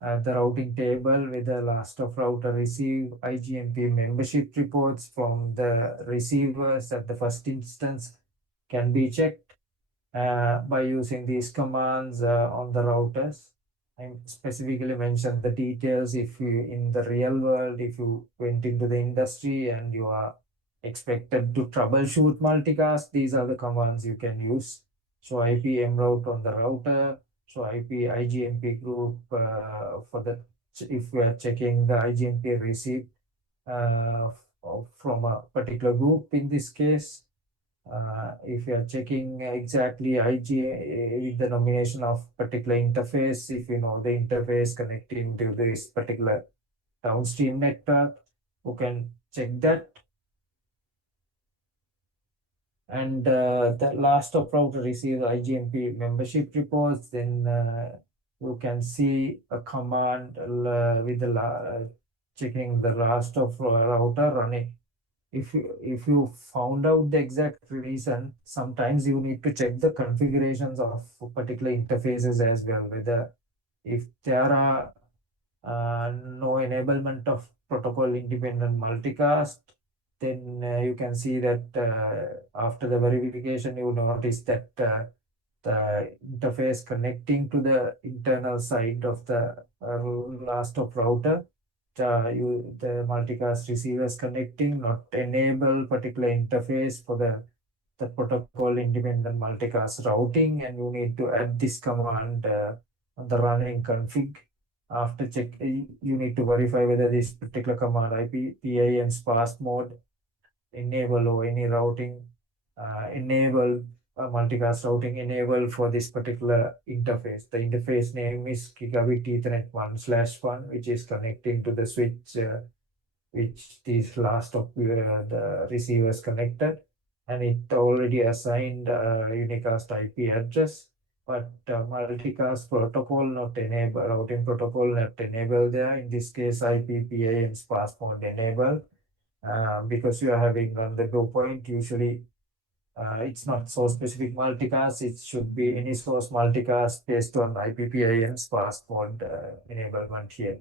routing table with the last of router receive IGMP membership reports from the receivers at the first instance can be checked by using these commands on the routers. I specifically mentioned the details if you in the real world, if you went into the industry and you are expected to troubleshoot multicast, these are the commands you can use. So IP mroute on the router, so IP IGMP group for the if we are checking the IGMP receipt from a particular group in this case. If you are checking exactly with the nomination of particular interface, if you know the interface connecting to this particular downstream network, you can check that. And the last of router receives IGMP membership reports, then you can see a command with the checking the last of router running. If you found out the exact reason, sometimes you need to check the configurations of particular interfaces as well, whether if there are no enablement of protocol independent multicast, then you can see that after the verification, you notice that the interface connecting to the internal side of the last of router, the multicast receivers connecting not enable particular interface for the protocol independent multicast routing, and you need to add this command on the running config. After check, you need to verify whether this particular command IP, PI, and sparse mode enable or any routing enable multicast routing enable for this particular interface. The interface name is Gigabit Ethernet 1/1, which is connecting to the switch which these last of the receivers connected, and it already assigned a unicast IP address, but multicast protocol not enable, routing protocol not enable there. In this case, IP, PA, and sparse mode enable. Because you are having on the go point, usually it's not source specific multicast, it should be any source multicast based on IPPI and sparse mode enablement here.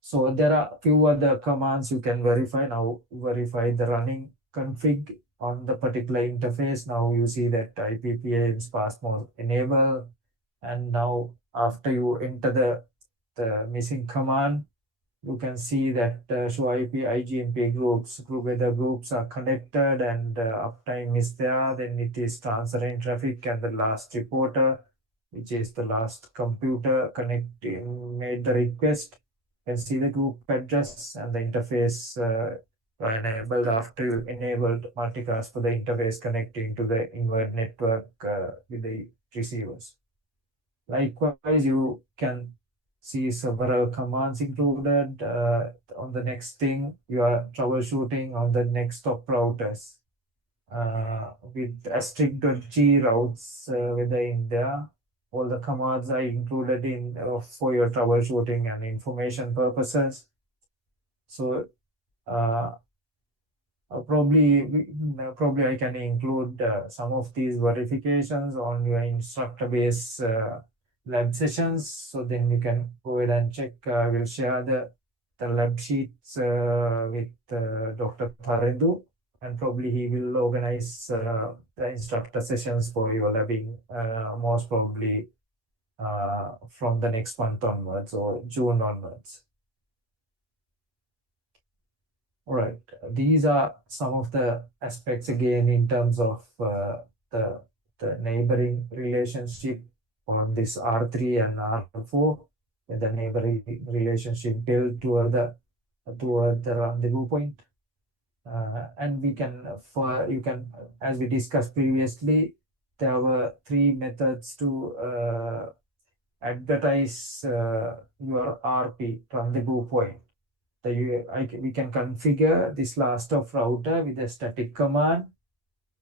So there are few other commands you can verify. Now verify the running config on the particular interface. Now you see that IPPI and sparse mode enable. And now after you enter the missing command, you can see that show IP IGMP groups, whether groups are connected and uptime is there, then it is transferring traffic, and the last reporter, which is the last computer connecting, made the request. You can see the group address and the interface enabled after you enabled multicast for the interface connecting to the invert network with the receivers. Likewise, you can see several commands included. On the next thing, you are troubleshooting on the next stop routers with asterisk.g routes whether in there. All the commands are included in for your troubleshooting and information purposes. So probably I can include some of these verifications on your instructor based lab sessions, so then you can go ahead and check. I will share the lab sheets with Dr. Tharendu, and probably he will organize the instructor sessions for your labbing most probably from the next month onwards or June onwards. All right, these are some of the aspects again in terms of the neighboring relationship on this R3 and R4. the neighboring relationship built toward the rendezvous point. And we can, you can, as we discussed previously, there were three methods to advertise your RP, rendezvous point. We can configure this last of router with a static command,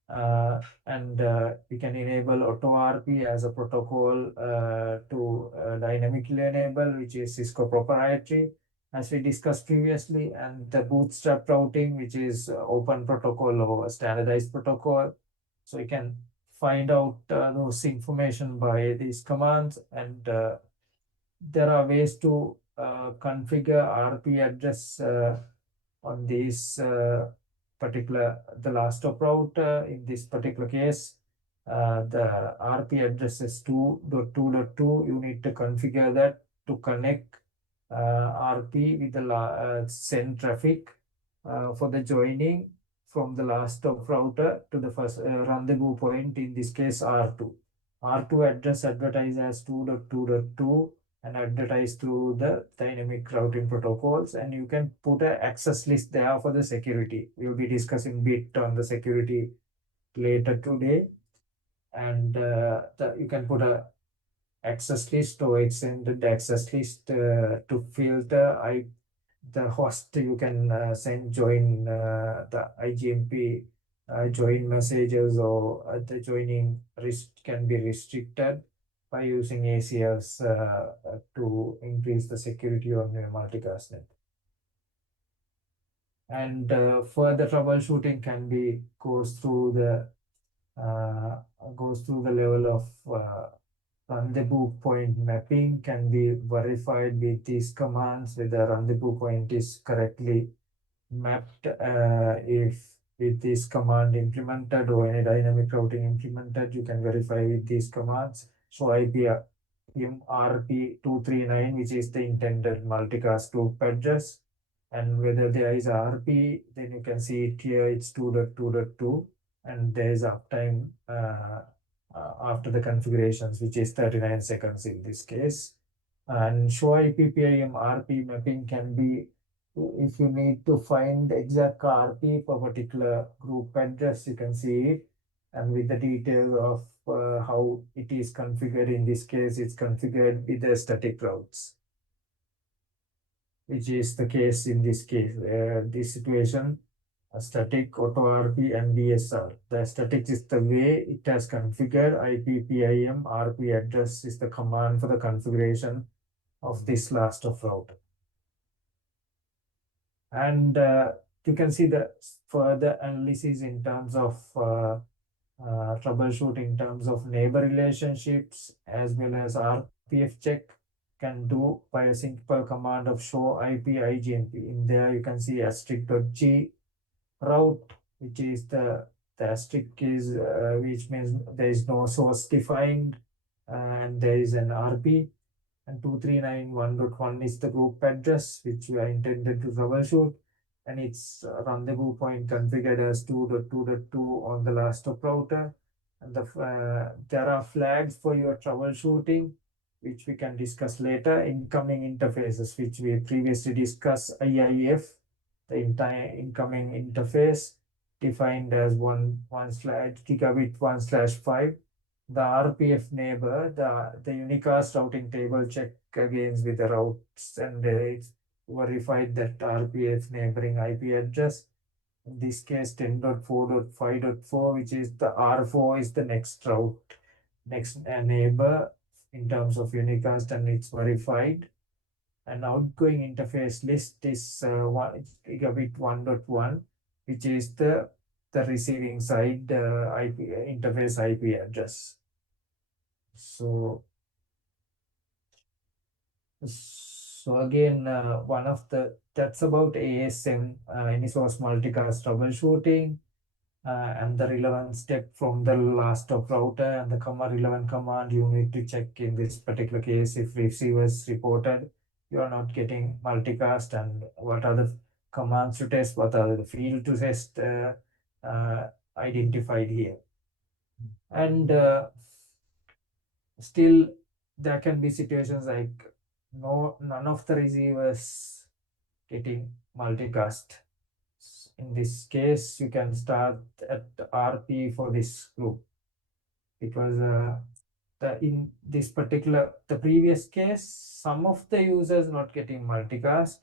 and we can enable auto RP as a protocol to dynamically enable, which is Cisco proprietary, as we discussed previously, and the bootstrap routing, which is open protocol or standardized protocol. So you can find out those information by these commands, and there are ways to configure RP address on this the last stop route. In this particular case, the RP address is 2.2.2. You need to configure that to connect RP with the send traffic for the joining from the last stop router to the first rendezvous point, in this case R2. R2 address advertised as 2.2.2 and advertise through the dynamic routing protocols, and you can put an access list there for the security. We'll be discussing bit on the security later today, and you can put a access list or extended access list to filter the host. You can send join the IGMP join messages, or the joining can be restricted by using ACLs to increase the security on your multicast net. And further troubleshooting can be goes through the level of rendezvous point mapping can be verified with these commands whether rendezvous point is correctly mapped. If with this command implemented or any dynamic routing implemented, you can verify with these commands. So IP RP239, which is the intended multicast loop address, and whether there is a RP, then you can see it here, it's 2.2.2, and there is uptime after the configurations, which is 39 seconds in this case. And show IP PIM RP mapping can be, if you need to find exact RP for particular group address, you can see it, and with the details of how it is configured. In this case, it's configured with the static routes, which is the case in this case. This situation, a static, auto RP, and DSR. The static is the way it has configured. IP PIM RP address is the command for the configuration of this last of route. And you can see the further analysis in terms of troubleshooting in terms of neighbor relationships, as well as RPF check can do by a simple command of show IP IGMP. In there you can see asterisk.g route, which is the asterisk is which means there is no source defined, and there is an RP, and 239.1.1 is the group address which we are intended to troubleshoot, and its rendezvous point configured as 2.2.2 on the last stop router. And there are flags for your troubleshooting, which we can discuss later. Incoming interfaces, which we previously discussed, IIF, the entire incoming interface defined as 1/gigabit 1/5. The RPF neighbor, the unicast routing table check against with the routes, and it's verified that RPF neighboring IP address. In this case, 10.4.5.4, which is the R4 is the next route, next neighbor in terms of unicast, and it's verified. An outgoing interface list is 1 gigabit 1.1, which is the receiving side IP interface IP address. So again, that's about ASM, any source multicast troubleshooting, and the relevant step from the last stop router and the relevant command you need to check in this particular case. If receivers reported you are not getting multicast, and what are the commands to test, what are the field to test identified here. And still there can be situations like none of the receivers getting multicast. In this case, you can start at RP for this group, because in this particular, the previous case, some of the users not getting multicast,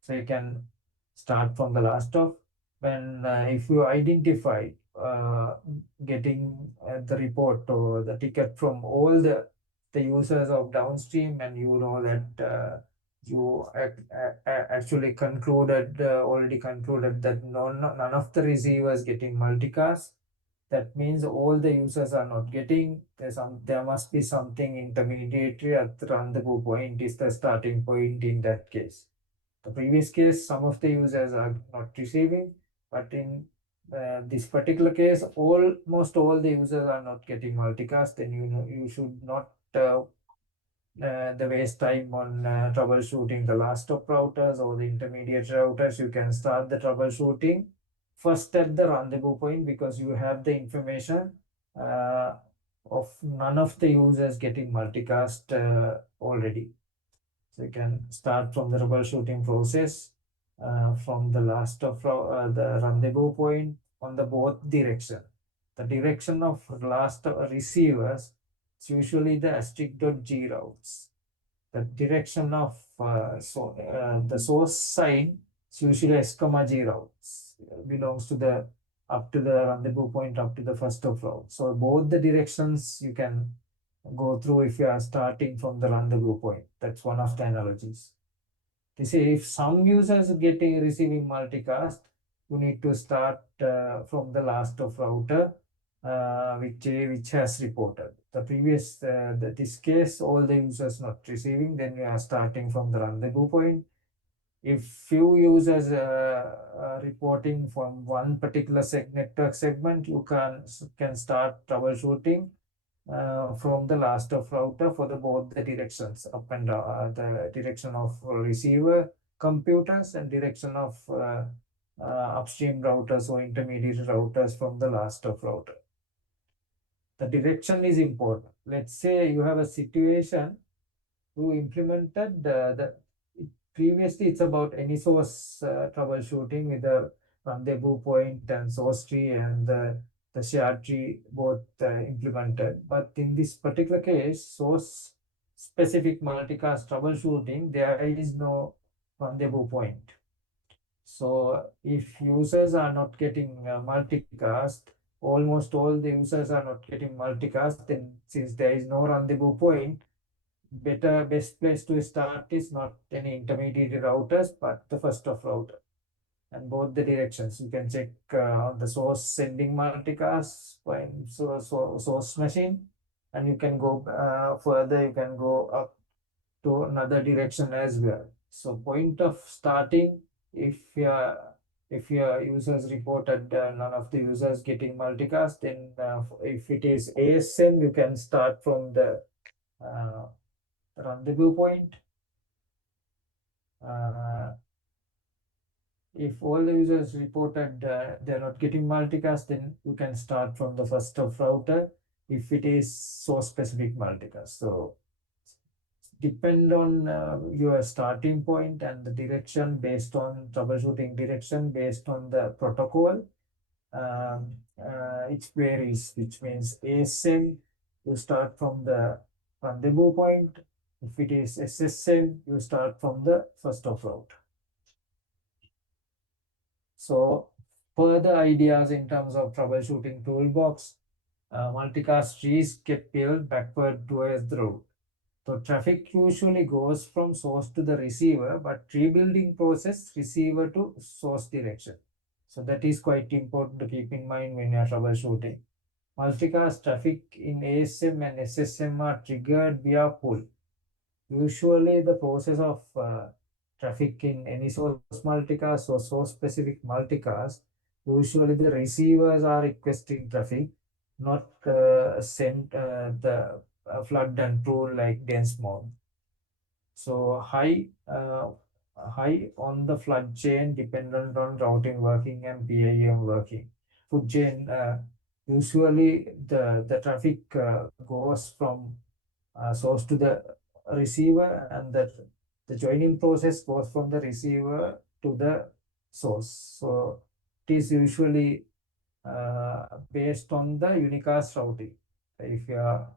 so you can start from the last of. When if you identify getting the report or the ticket from all the users of downstream, and you know that you actually concluded already concluded that none of the receivers getting multicast, that means all the users are not getting. There must be something intermediary at the rendezvous point is the starting point in that case. The previous case, some of the users are not receiving, but in this particular case, almost all the users are not getting multicast. Then you know you should not the waste time on troubleshooting the last stop routers or the intermediate routers. You can start the troubleshooting first at the rendezvous point, because you have the information uh, of none of the users getting multicast already. So you can start from the troubleshooting process from the last of the rendezvous point on the both direction. The direction of last receivers, it's usually the *G routes. The direction of the source side is usually S, G routes, belongs to the up to the rendezvous point up to the first of route. So both the directions you can go through if you are starting from the rendezvous point. That's one of the analogies. They say if some users getting receiving multicast, you need to start from the last of router which has reported. The previous this case, all the users not receiving, then you are starting from the rendezvous point. If few users reporting from one particular network segment, you can start troubleshooting from the last of router for the both the directions, up and down, the direction of receiver computers and direction of upstream routers or intermediate routers from the last of router. The direction is important. Let's say you have a situation you implemented previously, it's about any source troubleshooting with the rendezvous point and source tree and the shared tree both implemented. But in this particular case, source specific multicast troubleshooting, there is no rendezvous point. So if users are not getting multicast, almost all the users are not getting multicast, then since there is no rendezvous point, best place to start is not any intermediate routers, but the first of router. And both the directions you can check on the source sending multicast point, source machine, and you can go further, you can go up to another direction as well. So point of starting, if your users reported none of the users getting multicast, then if it is ASM, you can start from the rendezvous point. If all the users reported they're not getting multicast, then you can start from the first of router if it is source specific multicast. So depend on your starting point and the direction based on troubleshooting direction based on the protocol. It varies, which means ASM, you start from the rendezvous point. If it is SSM, you start from the first of route. So further ideas in terms of troubleshooting toolbox, multicast trees get built backward towards the route. So traffic usually goes from source to the receiver, but tree building process receiver to source direction. So that is quite important to keep in mind when you are troubleshooting. Multicast traffic in ASM and SSM are triggered via pull. Usually the process of traffic in any source multicast or source specific multicast, usually the receivers are requesting traffic, not send the flood and pull like dense mode. So high on the flood chain dependent on routing working and PIM working. Food chain, usually the traffic goes from source to the receiver, and that the joining process goes from the receiver to the source. So it is usually based on the unicast routing. If you are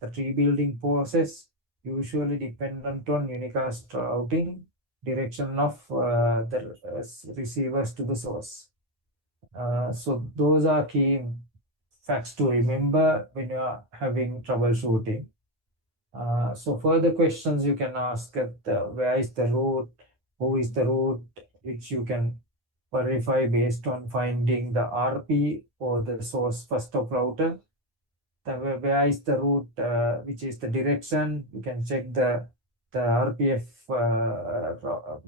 the tree building process usually dependent on unicast routing direction of the receivers to the source. So those are key facts to remember when you are having troubleshooting. So further questions you can ask at where is the root, who is the root, which you can verify based on finding the RP or the source first of router. Where is the root, which is the direction. You can check the RPF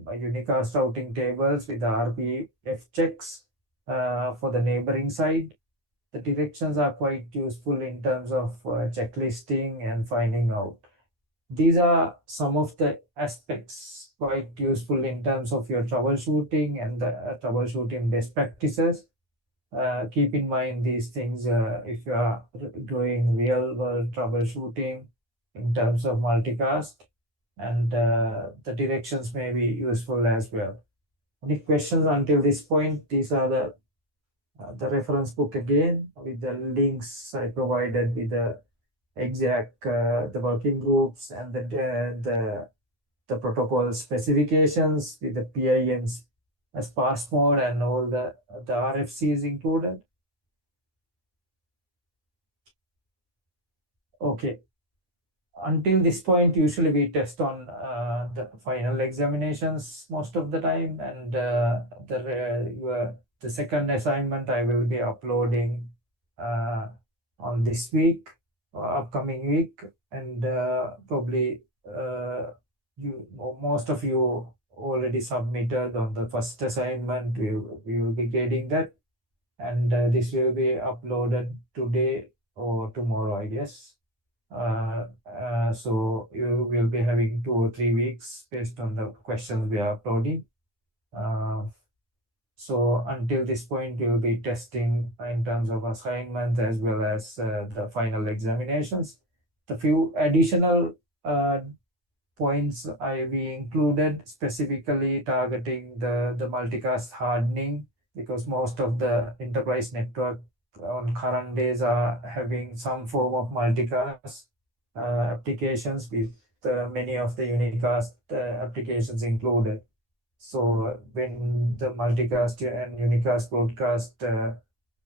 unicast routing tables with the RPF checks for the neighboring side. The directions are quite useful in terms of checklisting and finding out. These are some of the aspects quite useful in terms of your troubleshooting and the troubleshooting best practices. Keep in mind these things if you are doing real world troubleshooting in terms of multicast, and the directions may be useful as well. Any questions until this point? These are the reference book again with the links I provided with the exact the working groups and the protocol specifications with the PINs as pass mode and all the RFCs included. Okay. Until this point, usually we test on the final examinations most of the time, and the second assignment I will be uploading on this week or upcoming week, and probably most of you already submitted on the first assignment. We will be grading that, and this will be uploaded today or tomorrow, I guess. So you will be having 2 or 3 weeks based on the questions we are uploading. So until this point, you will be testing in terms of assignments as well as the final examinations. The few additional points we included specifically targeting the multicast hardening, because most of the enterprise network on current days are having some form of multicast applications with many of the unicast applications included. So when the multicast and unicast broadcast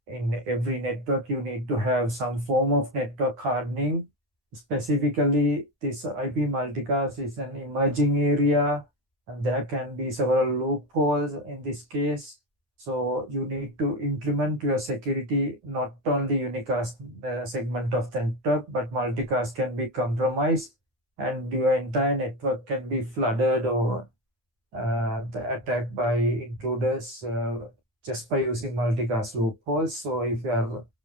in every network, you need to have some form of network hardening. Specifically, this IP multicast is an emerging area, and there can be several loopholes in this case. So you need to implement your security not only unicast segment of the network, but multicast can be compromised, and your entire network can be flooded or the attack by intruders just by using multicast loopholes. So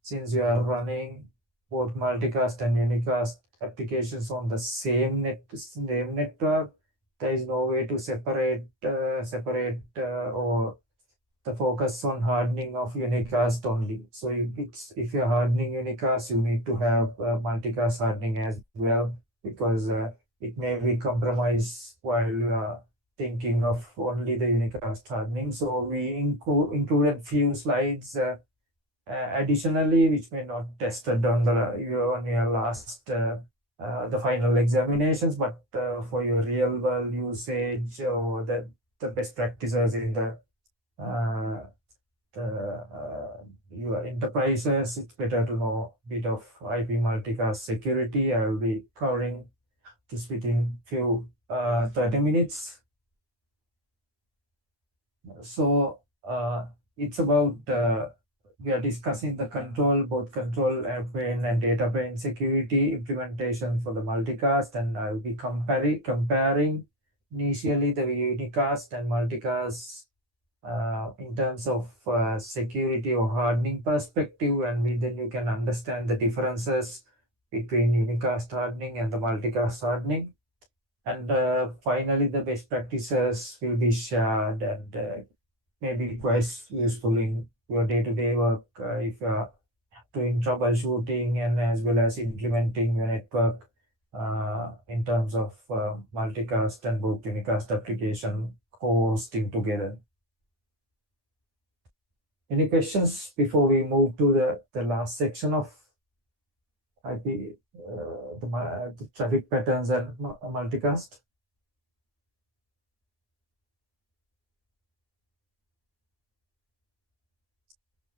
since you are running both multicast and unicast applications on the same network, there is no way to separate or the focus on hardening of unicast only. So if you're hardening unicast, you need to have multicast hardening as well, because it may be compromised while you are thinking of only the unicast hardening. So we included few slides additionally, which may not tested on your last the final examinations, but for your real world usage or the best practices in uh, your enterprises, it's better to know a bit of IP multicast security. I will be covering this within few 30 minutes. So it's about we are discussing the both control plane and data plane security implementation for the multicast, and I will be comparing initially the unicast and multicast in terms of security or hardening perspective, and then you can understand the differences between unicast hardening and the multicast hardening. And finally, the best practices will be shared and maybe quite useful in your day-to-day work if you are doing troubleshooting and as well as implementing your network in in terms of multicast and both unicast application co-hosting together. Any questions before we move to the last section of IP, the traffic patterns and multicast?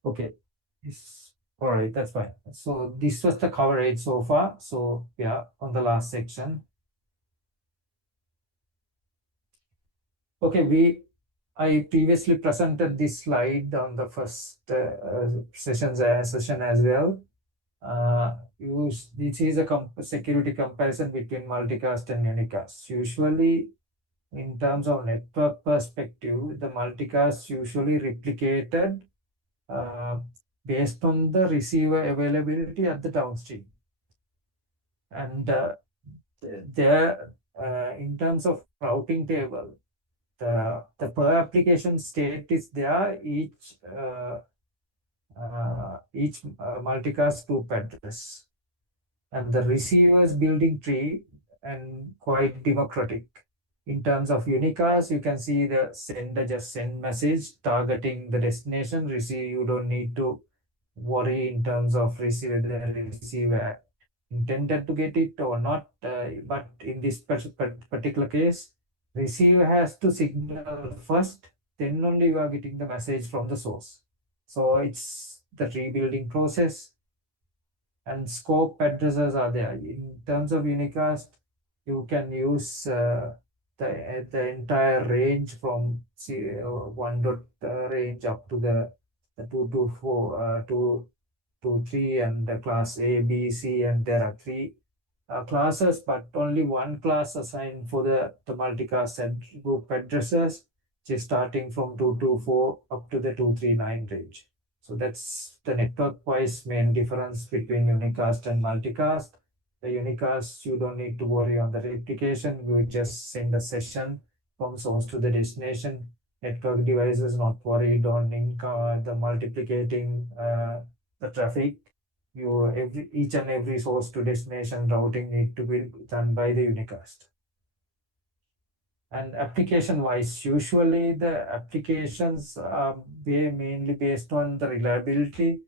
Okay, all right, that's fine. So this was the coverage so far. So yeah, on the last section. Okay, I previously presented this slide on the first session as well. This is a security comparison between multicast and unicast. Usually, in terms of network perspective, the multicast usually replicated based on the receiver availability at the downstream. And there, in terms of routing table, the per application state is there. Each multicast group address, and the receiver's building tree and quite democratic. In terms of unicast, you can see the sender just send message targeting the destination. Receive, you don't need to worry in terms of the receiver intended to get it or not. But in this particular case, receiver has to signal first, then only you are getting the message from the source. So it's the rebuilding process, and scope addresses are there. In terms of unicast, you can use the entire range from one dot range up to the 224 to 3, and the class A, B, C, and there are three classes, but only one class assigned for the multicast and group addresses, which is starting from 224 up to the 239 range. So that's the network-wise main difference between unicast and multicast. The unicast, you don't need to worry on the replication. You just send a session from source to the destination. Network devices not worried on the multiplicating the traffic. Each and every source to destination routing need to be done by the unicast. And application-wise, usually the applications are mainly based on the reliability.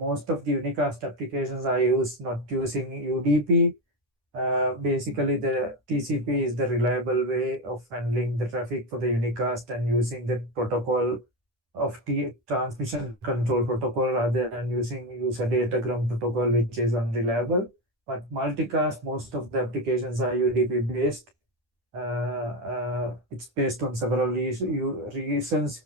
Most of the unicast applications are not using UDP. Basically, the TCP is the reliable way of handling the traffic for the unicast and using the protocol of transmission control protocol rather than using user datagram protocol, which is unreliable. But multicast, most of the applications are UDP based. It's based on several reasons.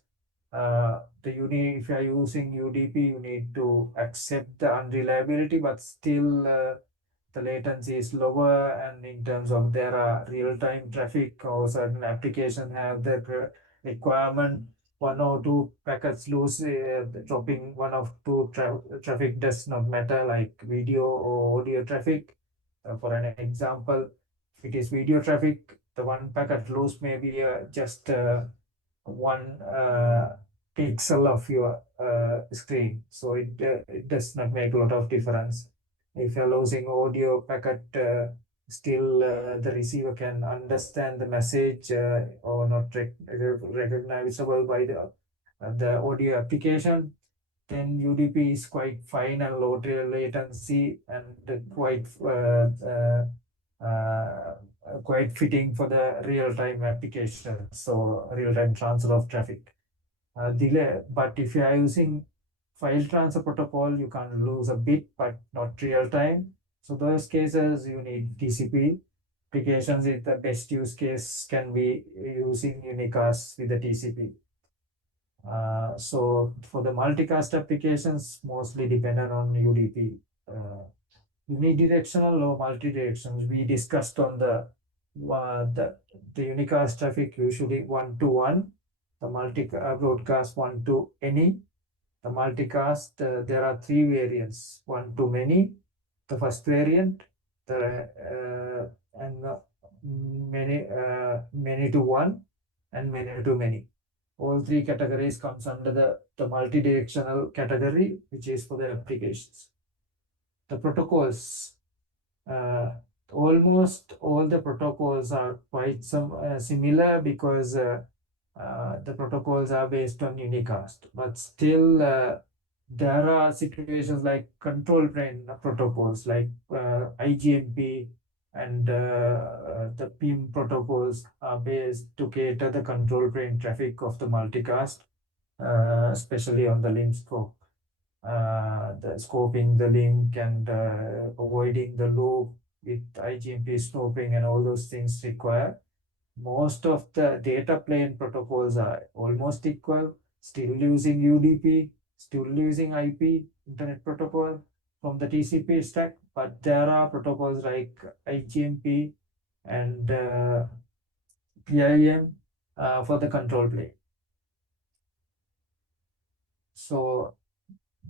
If you are using UDP, you need to accept the unreliability, but still the latency is lower, and in terms of there are real-time traffic, or certain applications have the requirement 1 or 2 packets loose, dropping 1 or 2 traffic does not matter, like video or audio traffic. For an example, if it is video traffic, the 1 packet loose may be just 1 pixel of your screen, so it does not make a lot of difference. If you're losing audio packet, still the receiver can understand the message or not recognizable by the audio application. Then UDP is quite fine and low latency and quite fitting for the real-time applications, so real-time transfer of traffic. Delay, but if you are using file transfer protocol, you can lose a bit, but not real time. So those cases, you need TCP applications. The best use case can be using unicast with the TCP. So for the multicast applications, mostly dependent on UDP. Unidirectional or multi-directions, we discussed on the unicast traffic usually 1-to-1, the multi-broadcast 1-to-any. The multicast, there are 3 variants: 1-to-many, the first variant, and many-to-1, and many-to-many. All 3 categories comes under the multi-directional category, which is for the applications. The protocols, almost all the protocols are quite similar because the protocols are based on unicast, but still there are situations like control plane protocols like IGMP and the PIM protocols are based to cater the control plane traffic of the multicast, especially on the link scope. The scoping the link and avoiding the loop with IGMP scoping and all those things require. Most of the data plane protocols are almost equal, still using UDP, still using IP, Internet Protocol from the TCP stack, but there are protocols like IGMP and PIM for the control plane. So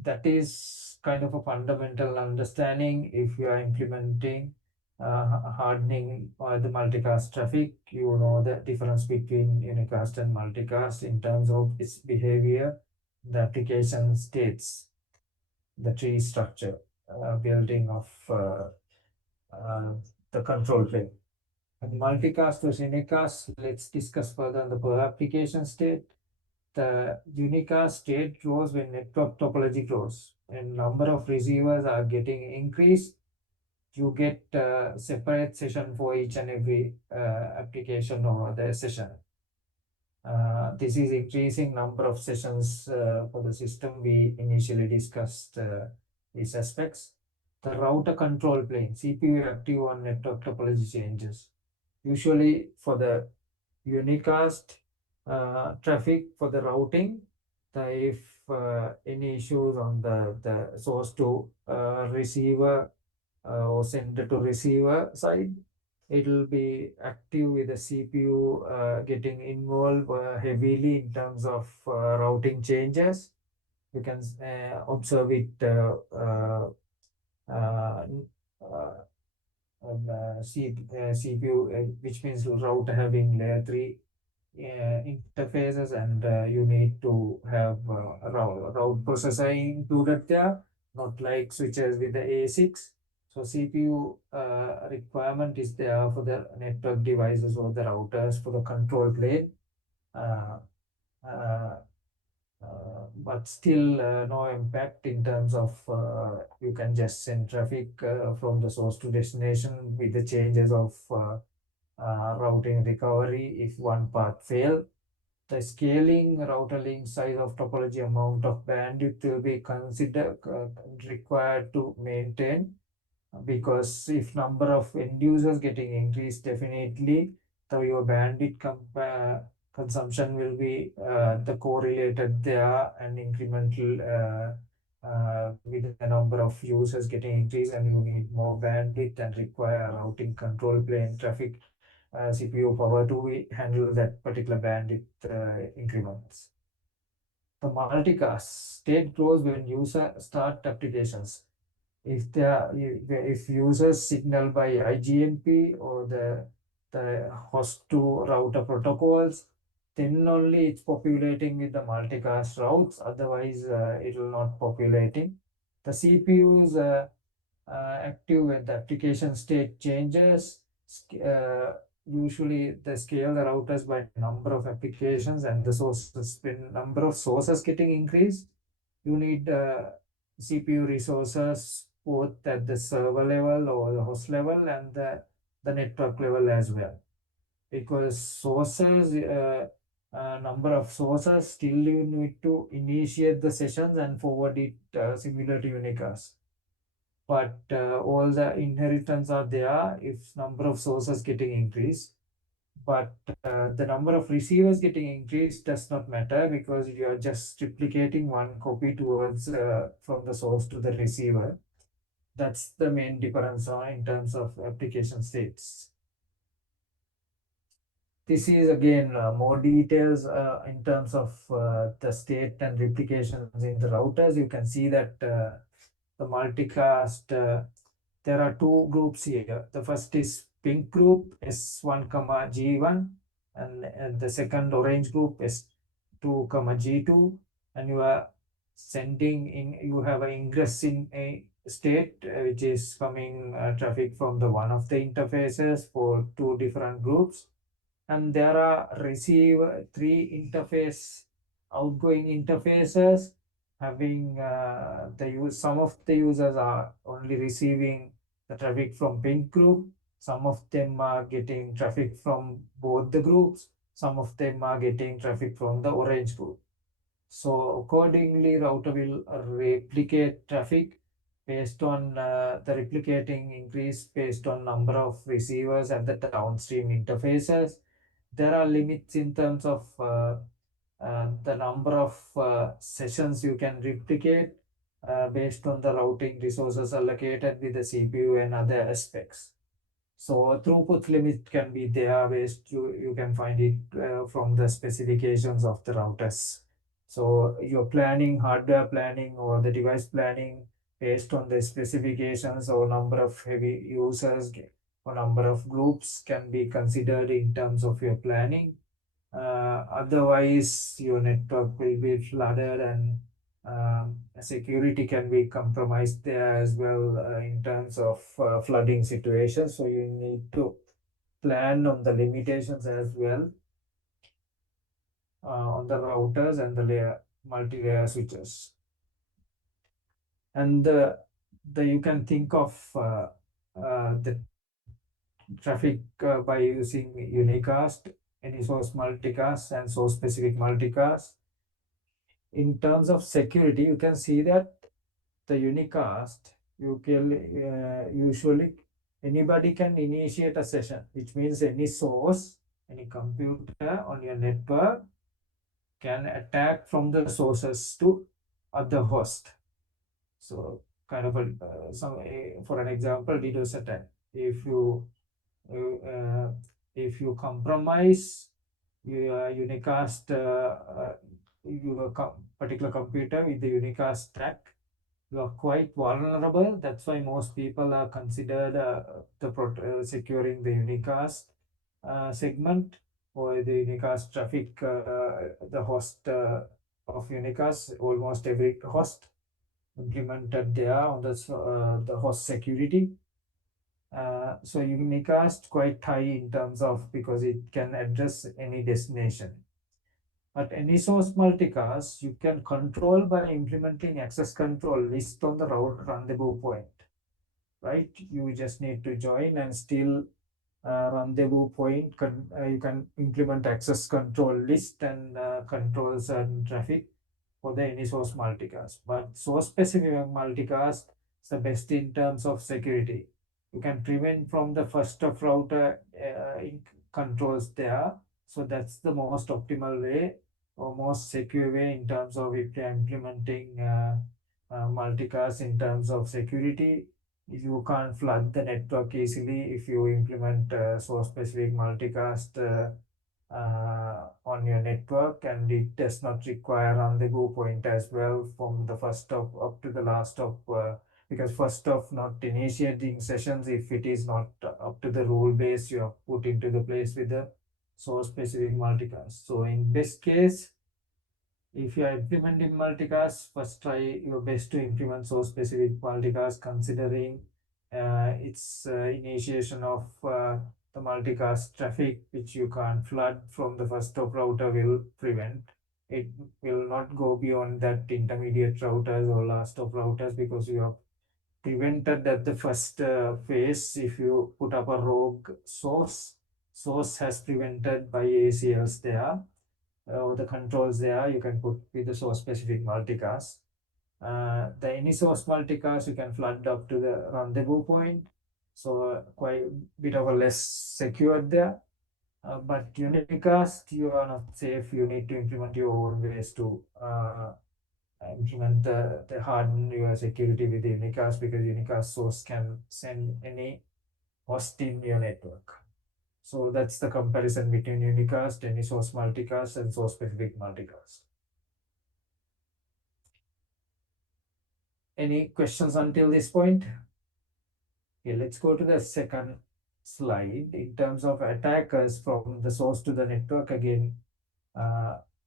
that is kind of a fundamental understanding. If you are implementing hardening the multicast traffic, you know the difference between unicast and multicast in terms of its behavior, the application states, the tree structure, building of the control plane. And multicast versus unicast, let's discuss further on the per application state. The unicast state grows when network topology grows and number of receivers are getting increased. You get a separate session for each and every application or the session. This is increasing number of sessions for the system. We initially discussed these aspects. The router control plane, CPU active on network topology changes. Usually for the unicast traffic for the routing, if any issues on the source to receiver or sender to receiver side, it will be active with the CPU getting involved heavily in terms of routing changes. You can observe it CPU, which means route having layer 3 interfaces, and you need to have route processor included there, not like switches with the A6. So CPU requirement is there for the network devices or the routers for the control plane. Uh, uh, but still no impact in terms of you can just send traffic from the source to destination with the changes of routing recovery if one path fail. The scaling router link size of topology amount of bandwidth will be considered required to maintain, because if number of end users getting increased, definitely your bandwidth consumption will be the correlated there and incremental with the number of users getting increased, and you need more bandwidth and require routing control plane traffic CPU power to handle that particular bandwidth increments. The multicast state grows when user start applications. If users signal by IGMP or the host to router protocols, then only it's populating with the multicast routes. Otherwise, it will not populating. The CPUs active when the application state changes. Usually, they scale the routers by number of applications and the sources. When number of sources getting increased, you need CPU resources both at the server level or the host level and the network level as well. Because sources, number of sources, still you need to initiate the sessions and forward it similar to unicast. But all the inheritance are there if number of sources getting increased. But the number of receivers getting increased does not matter, because you are just replicating one copy towards from the source to the receiver. That's the main difference in terms of application states. This is again more details in terms of the state and replications in the routers. You can see that the multicast, there are two groups here. The first is pink group S1, G1, and the second orange group S2, G2, and you are sending in, you have an ingress in a state which is coming traffic from the one of the interfaces for two different groups, and there are receive three interface outgoing interfaces having the use. Some of the users are only receiving the traffic from pink group, some of them are getting traffic from both the groups, some of them are getting traffic from the orange group. So accordingly, router will replicate traffic based on the replicating increase based on number of receivers and the downstream interfaces. There are limits in terms of the number of sessions you can replicate based on the routing resources allocated with the CPU and other aspects. So throughput limit can be there based, you can find it from the specifications of the routers. So your planning, hardware planning or the device planning based on the specifications or number of heavy users or number of groups can be considered in terms of your planning. Otherwise, your network will be flooded and security can be compromised there as well in terms of flooding situations. So you need to plan on the limitations as well on the routers and the multi-layer switches. And the you can think of the traffic by using unicast, any source multicast, and source specific multicast. In terms of security, you can see that the unicast, you can usually anybody can initiate a session, which means any source, any computer on your network can attack from the sources to other host. So kind of a for an example, DDoS attack. If you compromise your unicast your particular computer with the unicast stack, you are quite vulnerable. That's why most people are considered securing the unicast segment or the unicast traffic, the host of unicast. Almost every host implemented there on the host security. So unicast quite high in terms of, because it can address any destination. But any source multicast you can control by implementing access control list on the route rendezvous point, right? You just need to join and still rendezvous point. You can implement access control list and control certain traffic for the any source multicast. But source specific multicast is the best in terms of security. You can prevent from the first of router controls there. So that's the most optimal way or most secure way in terms of if you're implementing multicast in terms of security. You can't flood the network easily if you implement source specific multicast on your network, and it does not require rendezvous point as well from the first stop up to the last stop, because first stop not initiating sessions if it is not up to the rule base you have put into the place with the source specific multicast. So in best case, if you are implementing multicast, first try your best to implement source specific multicast, considering its initiation of the multicast traffic, which you can't flood from the first stop router, will prevent. It will not go beyond that intermediate routers or last stop routers, because you have prevented at the first phase. If you put up a rogue source has prevented by ACLs there, or the controls there, you can put with the source specific multicast. The any source multicast you can flood up to the rendezvous point, so quite a bit of a less secured there. But unicast, you are not safe. You need to implement your own ways to implement the harden your security with the unicast, because unicast source can send any host in your network. So that's the comparison between unicast, any source multicast, and source specific multicast. Any questions until this point? Okay, let's go to the second slide. In terms of attackers from the source to the network, again,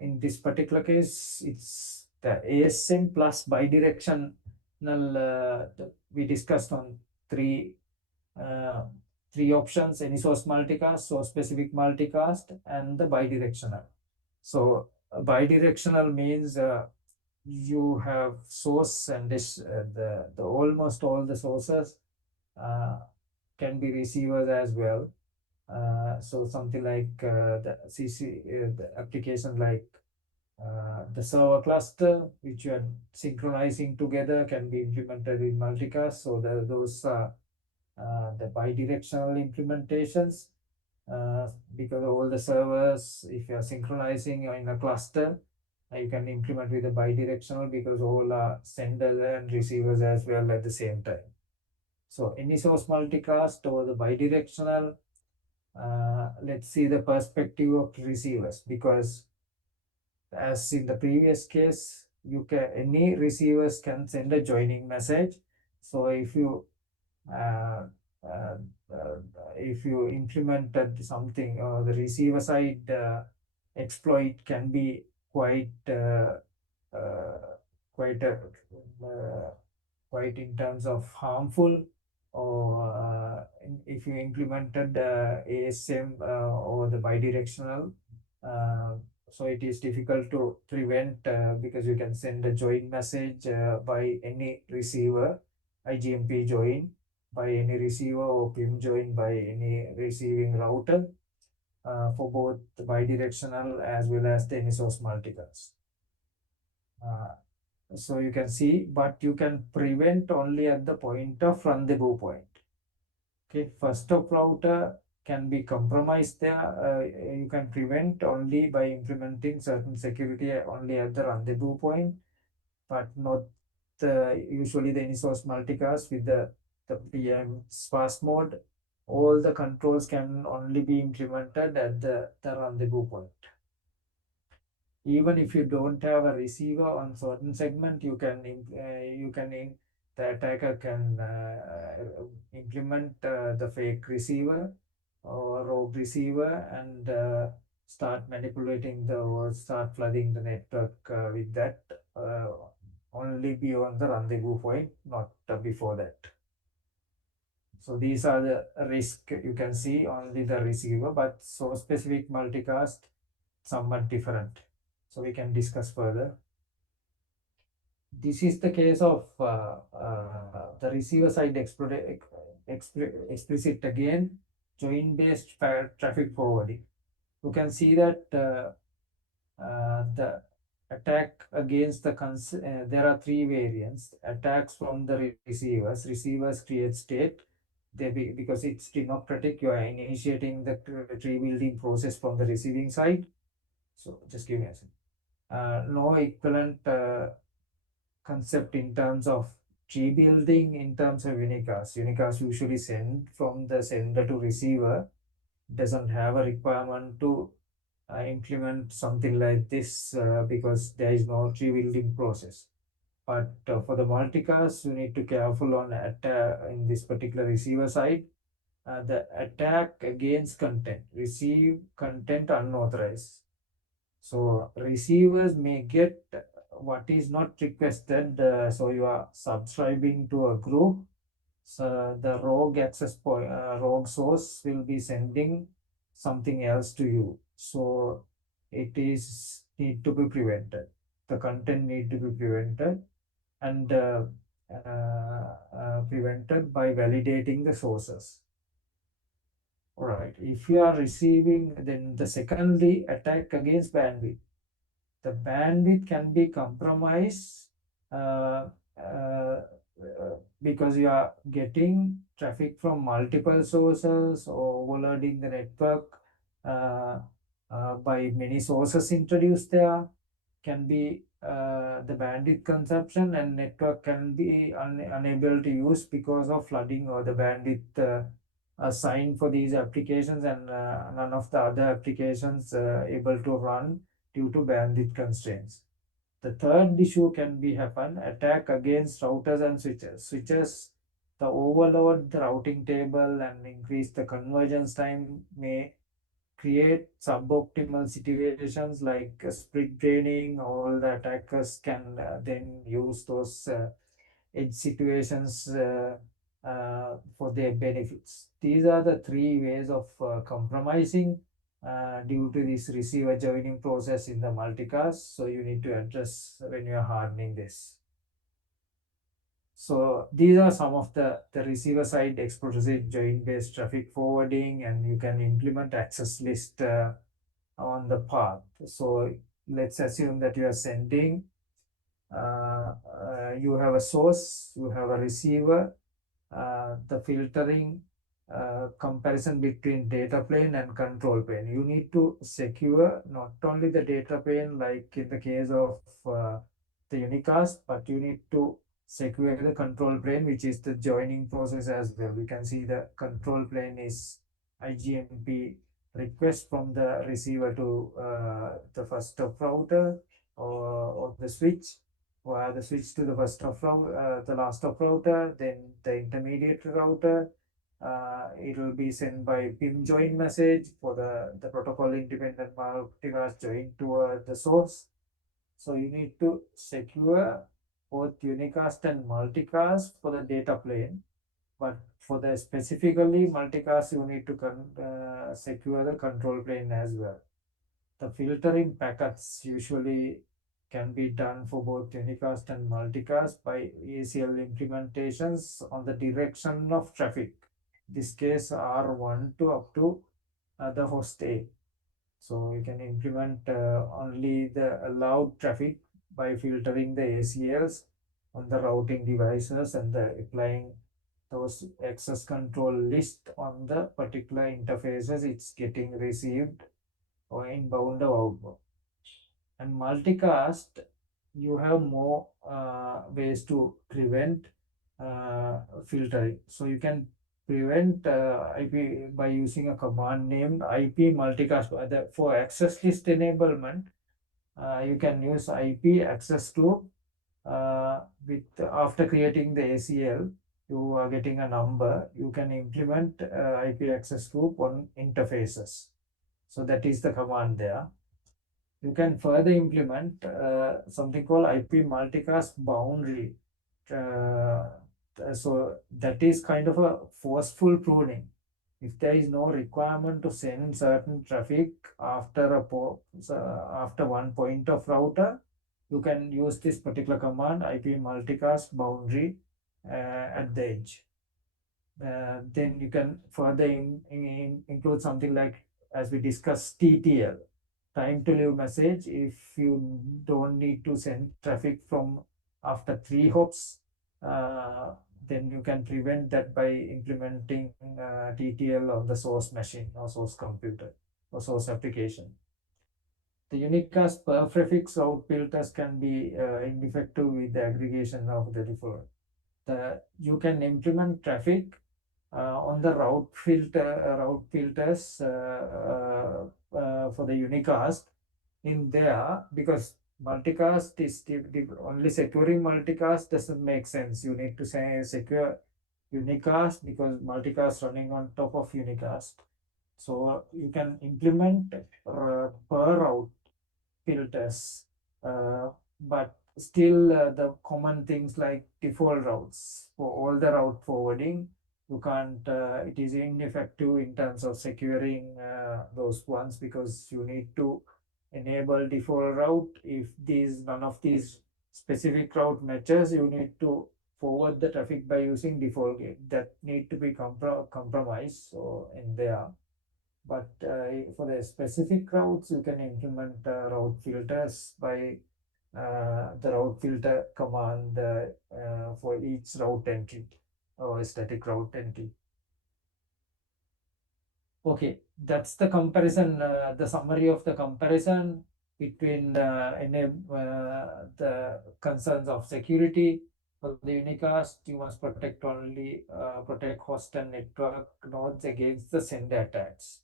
in this particular case, it's the ASM plus bidirection we discussed on three uh, three options: any source multicast, source specific multicast, and the bidirectional. So bidirectional means you have source and this the almost all the sources uh, can be receivers as well. So something like the CC the application like the server cluster, which you are synchronizing together, can be implemented in multicast. So those the bidirectional implementations, because all the servers, if you are synchronizing in a cluster, you can implement with the bidirectional because all are senders and receivers as well at the same time. So any source multicast or the bidirectional, let's see the perspective of receivers, because as in the previous case, you can any receivers can send a joining message. So uh, uh, if you implemented something, the receiver side exploit can be quite uh, quite uh, quite in terms of harmful, or if you implemented ASM or the bidirectional, uh, so it is difficult to prevent because you can send a join message by any receiver, IGMP join by any receiver, or PIM join by any receiving router for both the bidirectional as well as the any source multicast. So you can see, but you can prevent only at the point of rendezvous point. Okay, first stop router can be compromised there. You can prevent only by implementing certain security only at the rendezvous point, but not usually the any source multicast with the PM sparse mode. All the controls can only be implemented at the rendezvous point. Even if you don't have a receiver on certain segment, you can the attacker can implement the fake receiver or rogue receiver and start manipulating the or start flooding the network with that, uh, only beyond the rendezvous point, not before that. So these are the risk you can see only the receiver, but so specific multicast somewhat different. So we can discuss further. This is the case of the receiver side explicit again, join based traffic forwarding. You can see that the attack against there are three variants: attacks from the receivers. Receivers create state. Because it's democratic, you are initiating the tree building process from the receiving side. So just give me a second. No equivalent concept in terms of tree building in terms of unicast. Unicast usually send from the sender to receiver, doesn't have a requirement to implement something like this because there is no tree building process. But for the multicast, you need to careful on in this particular receiver side. The attack against content, receive content unauthorized. So receivers may get what is not requested. So you are subscribing to a group. So the rogue access point, rogue source will be sending something else to you. So it is need to be prevented. The content need to be prevented and prevented by validating the sources. All right. If you are receiving, then the secondly attack against bandwidth. The bandwidth can be compromised uh, uh, because you are getting traffic from multiple sources or overloading the network uh, by many sources introduced there. Can be the bandwidth consumption, and network can be unable to use because of flooding or the bandwidth assigned for these applications, and none of the other applications able to run due to bandwidth constraints. The third issue can be happen attack against routers and switches. Switches, the overload the routing table and increase the convergence time may create suboptimal situations like split draining. All the attackers can then use those edge situations for their benefits. These are the three ways of compromising due to this receiver joining process in the multicast. So you need to address when you are hardening this. So these are some of the receiver side explicit join based traffic forwarding, and you can implement access list on the path. So let's assume that you are sending, you have a source, you have a receiver, the filtering, comparison between data plane and control plane. You need to secure not only the data plane, like in the case of the unicast, but you need to secure the control plane, which is the joining process as well. We can see the control plane is IGMP request from the receiver to the first stop router or the switch, or the switch to the first stop router, the last stop router, then the intermediate router. It will be sent by PIM join message for the protocol independent multicast join to the source. So you need to secure both unicast and multicast for the data plane, but for the specifically multicast, you need to secure the control plane as well. The filtering packets usually can be done for both unicast and multicast by ACL implementations on the direction of traffic. This case R1 to up to the host A. So you can implement only the allowed traffic by filtering the ACLs on the routing devices and applying those access control list on the particular interfaces it's getting received or inbound or outbound. And multicast, you have more ways to prevent filtering. So you can prevent IP by using a command named IP multicast. For access list enablement, you can use IP access to with after creating the ACL, you are getting a number. You can implement IP access group on interfaces. So that is the command there. You can further implement something called IP multicast boundary. So that is kind of a forceful pruning. If there is no requirement to send certain traffic after after one point of router, you can use this particular command IP multicast boundary at the edge. Then you can further include something like, as we discussed, TTL, time to leave message. If you don't need to send traffic from after 3 hops, then you can prevent that by implementing TTL on the source machine or source computer or source application. The unicast per prefix route filters can be ineffective with the aggregation of the default. You can implement traffic on the route filters for the unicast in there, because multicast is only securing multicast doesn't make sense. You need to say secure unicast because multicast running on top of unicast. So you can implement per route filters, but still the common things like default routes for all the route forwarding, you can't, it is ineffective in terms of securing those ones, because you need to enable default route. If none of these specific route matches, you need to forward the traffic by using default gate. That need to be compromised so in there. But for the specific routes, you can implement route filters by the route filter command for each route entry or static route entry. Okay, that's the comparison, the summary of the comparison between the concerns of security. For the unicast, you must protect host and network nodes against the sender attacks,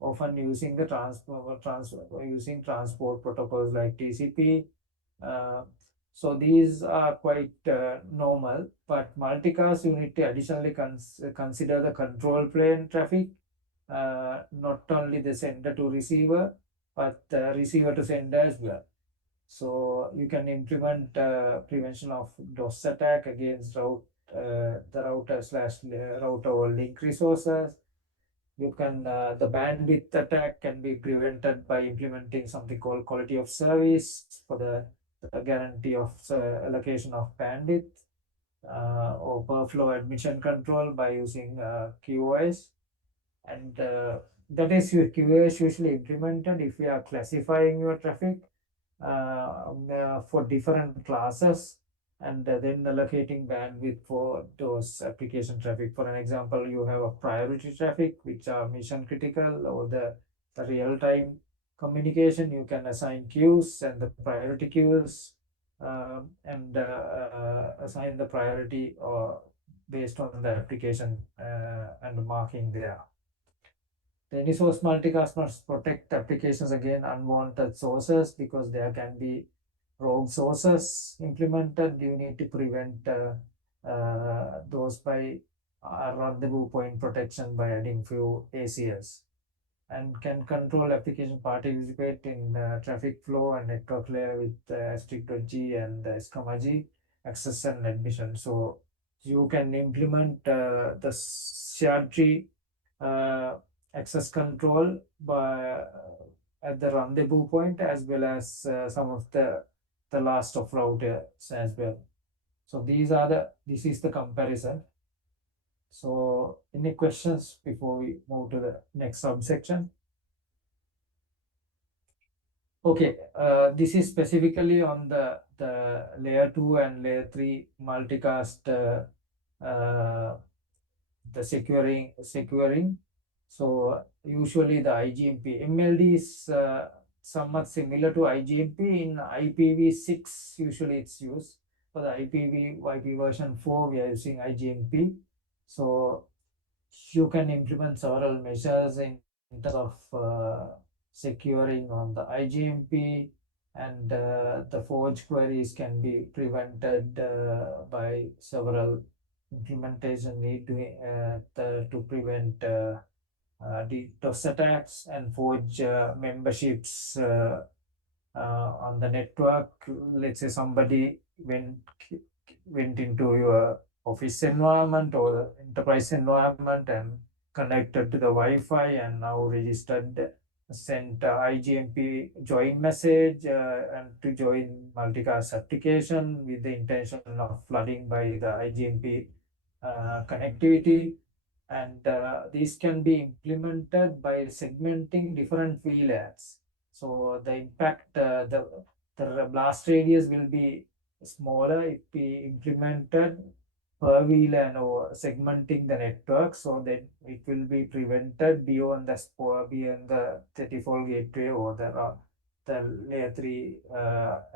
often using the transport protocols like TCP. So these are quite normal, but multicast, you need to additionally consider the control plane traffic, not only the sender to receiver, but receiver to sender as well. So you can implement prevention of DOS attack against the router slash router or link resources. You can the bandwidth attack can be prevented by implementing something called quality of service for the guarantee of allocation of bandwidth, or per flow admission control by using QoS. And that is your QoS usually implemented if you are classifying your traffic for different classes, and then allocating bandwidth for those application traffic. For an example, you have a priority traffic which are mission critical, or the real-time communication. You can assign queues and the priority queues, and assign the priority or based on the application and marking there. The any source multicast must protect applications against unwanted sources, because there can be rogue sources implemented. You need to prevent those by rendezvous point protection by adding few ACS, and can control application participate in traffic flow and network layer with strict.g and SCMA access and admission. So you can implement the shared tree uh, access control by at the rendezvous point, as well as some of the last of routers as well. So this is the comparison. So any questions before we move to the next subsection? Okay, this is specifically on the layer 2 and layer 3 multicast, the securing. So usually the IGMP MLD is somewhat similar to IGMP. In IPv6 usually it's used. For the IP version 4 we are using IGMP. So you can implement several measures in terms of securing on the IGMP, and the forge queries can be prevented by several implementation need to prevent DDoS attacks and forge memberships on the network. Let's say somebody went into your office environment or enterprise environment and connected to the Wi-Fi, and now registered, sent IGMP join message and to join multicast application with the intention of flooding by the IGMP connectivity. And these can be implemented by segmenting different VLANs. So the impact, the blast radius will be smaller if we implemented per VLAN or segmenting the network, so that it will be prevented beyond beyond the 34 gateway or the layer 3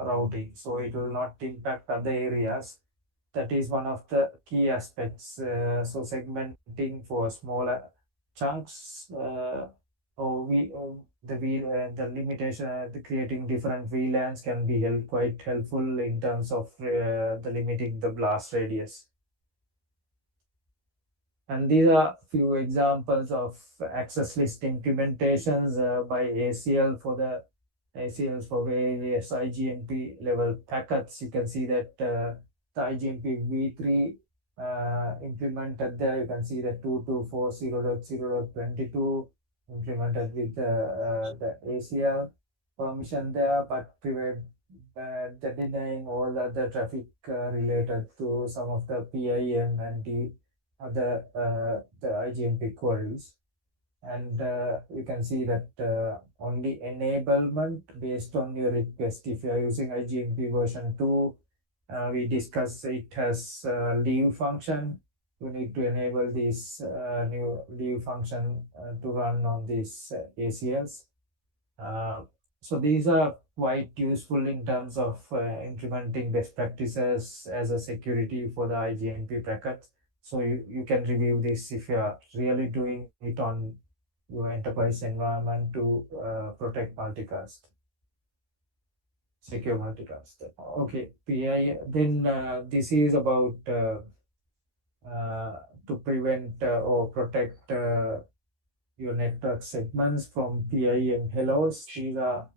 routing. So it will not impact other areas. That is one of the key aspects. So segmenting for smaller chunks, or the limitation, the creating different VLANs can be quite helpful in terms of the limiting the blast radius. And these are few examples of access list implementations by ACL for the ACLs for various IGMP level packets. You can see that the IGMP v3 implemented there. You can see that 2240.0.22 implemented with the ACL permission there, but prevent the denying all other traffic related to some of the PIM and the IGMP queries. And you can see that only enablement based on your request. If you are using IGMP version 2, we discussed it has leave function. You need to enable this new leave function to run on these ACLs. So these are quite useful in terms of implementing best practices as a security for the IGMP packets. So you can review this if you are really doing it on your enterprise environment to protect multicast, secure multicast. Okay, PI. Then this is about to prevent or protect your network segments from PIM hellos. These are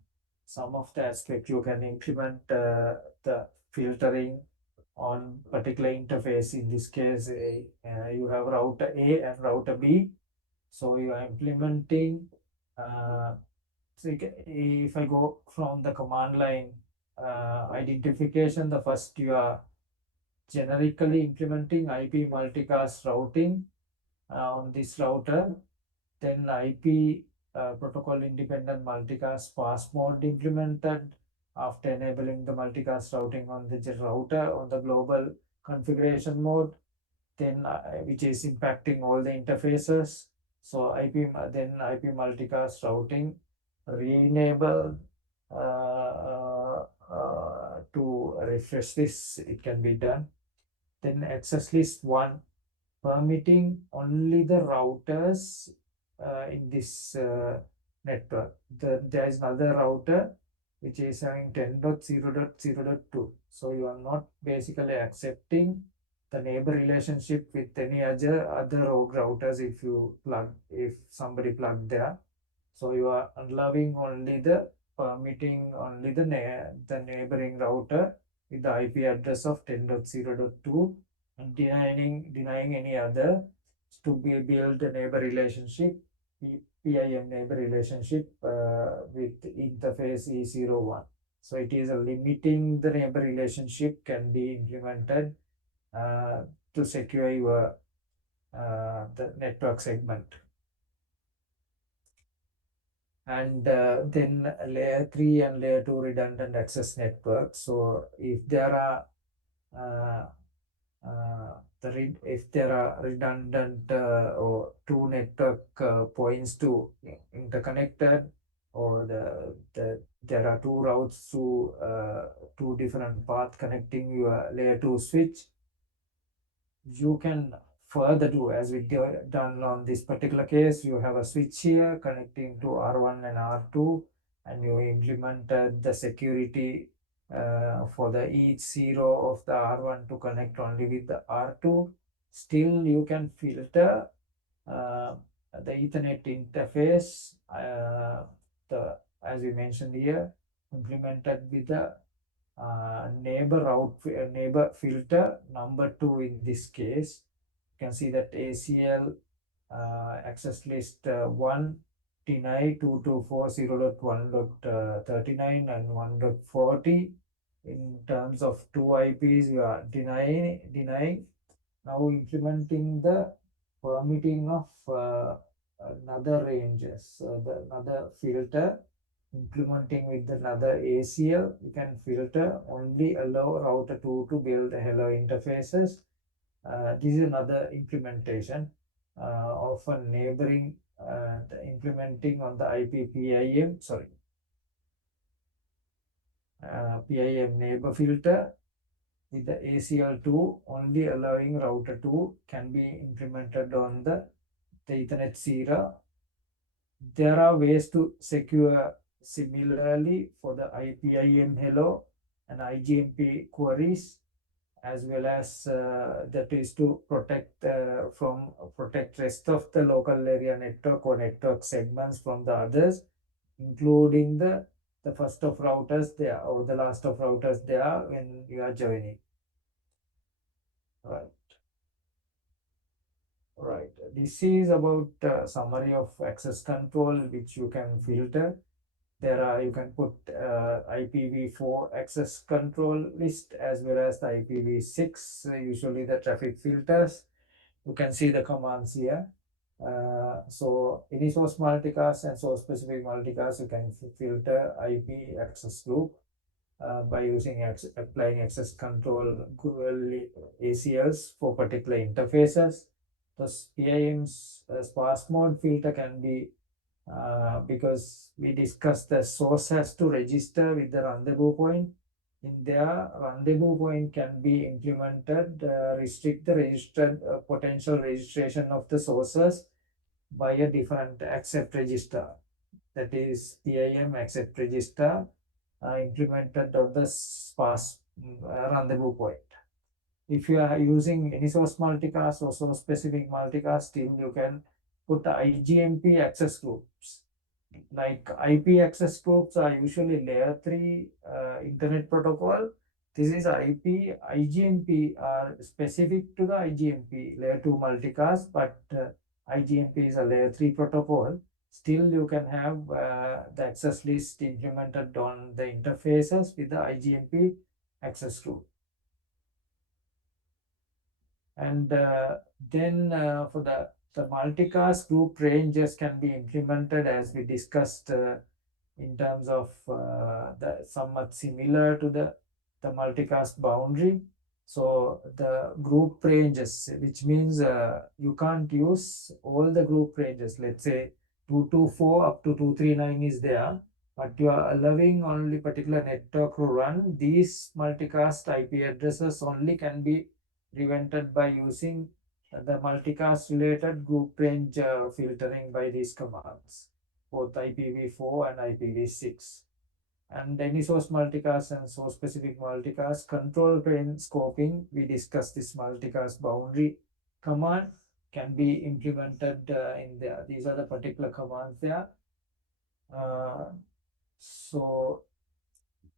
some of the aspect you can implement the filtering on particular interface. In this case, you have router A and router B. So you are implementing, so if I go from the command line identification, the first you are generically implementing IP multicast routing on this router, then IP protocol independent multicast pass mode implemented after enabling the multicast routing on the router on the global configuration mode, then which is impacting all the interfaces. So then IP multicast routing re-enable to refresh this, it can be done. Then access list 1 permitting only the routers in this network. There is another router which is having 10.0.0.2. So you are not basically accepting the neighbor relationship with any other rogue routers if somebody plugged there. So you are allowing only the permitting only the neighboring router with the IP address of 10.0.2 and denying any other to build a neighbor relationship, PIM neighbor relationship with interface E01. So it is a limiting the neighbor relationship can be implemented to secure your the network segment. And then layer 3 and layer 2 redundant access network. So if there are if there are redundant or two network points to interconnected, or there are two routes to two different paths connecting your layer 2 switch, you can further do as we done on this particular case. You have a switch here connecting to R1 and R2, and you implemented the security for the each zero of the R1 to connect only with the R2. Still you can filter the Ethernet interface, as we mentioned here, implemented with the neighbor filter number 2. In this case, you can see that ACL access list 1 deny 224.0.1.39 and 1.40. In terms of two IPs, you are denying. Now implementing the permitting of another ranges, another filter, implementing with another ACL, you can filter only allow router 2 to build hello interfaces. This is another implementation of a neighboring implementing on the IP PIM, PIM neighbor filter with the ACL2 only allowing router 2 can be implemented on the Ethernet 0. There are ways to secure similarly for the IPIM hello and IGMP queries, as well as that is to protect rest of the local area network or network segments from the others, including the first of routers there or the last of routers there when you are joining. Right. This is about summary of access control which you can filter. You can put IPv4 access control list as well as the IPv6, usually the traffic filters. You can see the commands here. So any source multicast and source specific multicast, you can filter IP access group by using applying access control ACLs for particular interfaces. The PIM's sparse mode filter can be because we discussed the source has to register with the rendezvous point. In there, rendezvous point can be implemented, restrict the registered potential registration of the sources by a different accept register. That is PIM accept register implemented on the sparse rendezvous point. If you are using any source multicast or source specific multicast, still you can put the IGMP access groups. like IP access groups are usually layer 3 internet protocol. This is IP, IGMP are specific to the IGMP layer 2 multicast, but IGMP is a layer 3 protocol. Still, you can have the access list implemented on the interfaces with the IGMP access group. And then for the multicast group ranges can be implemented as we discussed in terms of the somewhat similar to the multicast boundary. So the group ranges, which means you can't use all the group ranges. Let's say 224 up to 239 is there, but you are allowing only particular network to run. These multicast IP addresses only can be prevented by using the multicast related group range filtering by these commands, both IPv4 and IPv6. And any source multicast and source specific multicast control plane scoping, we discussed this multicast boundary command can be implemented in there. These are the particular commands there. So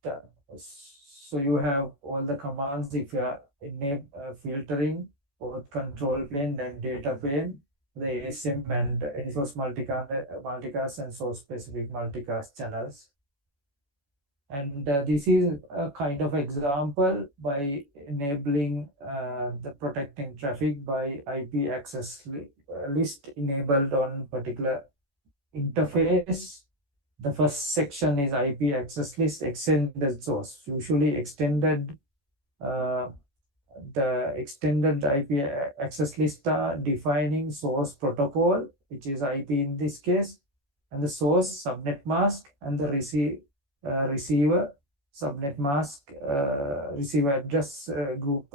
the, so you have all the commands if you are enable filtering both control plane and data plane, the ASM and any source multicast and source specific multicast channels. And this is a kind of example by enabling the protecting traffic by IP access list enabled on particular interface. The first section is IP access list extended source. Usually extended the extended IP access list are defining source protocol, which is IP in this case, and the source subnet mask and the receiver subnet mask, receiver address group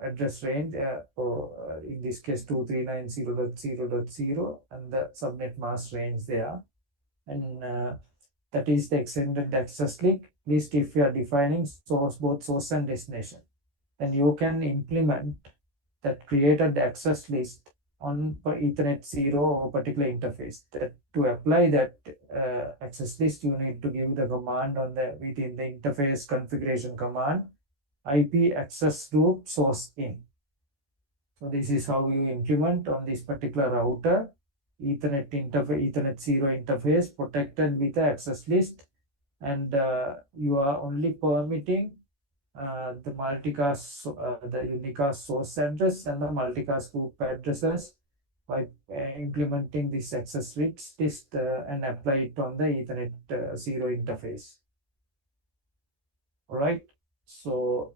address range, or in this case 239.0.0.0, and the subnet mask range there. And that is the extended access list if you are defining source, both source and destination. Then you can implement that created access list on Ethernet 0 or particular interface. That to apply that access list, you need to give the command on the within the interface configuration command IP access group source in. So this is how you implement on this particular router Ethernet interface, Ethernet 0 interface protected with the access list, and you are only permitting the multicast, the unicast source address and the multicast group addresses by implementing this access list and apply it on the Ethernet 0 interface. All right, so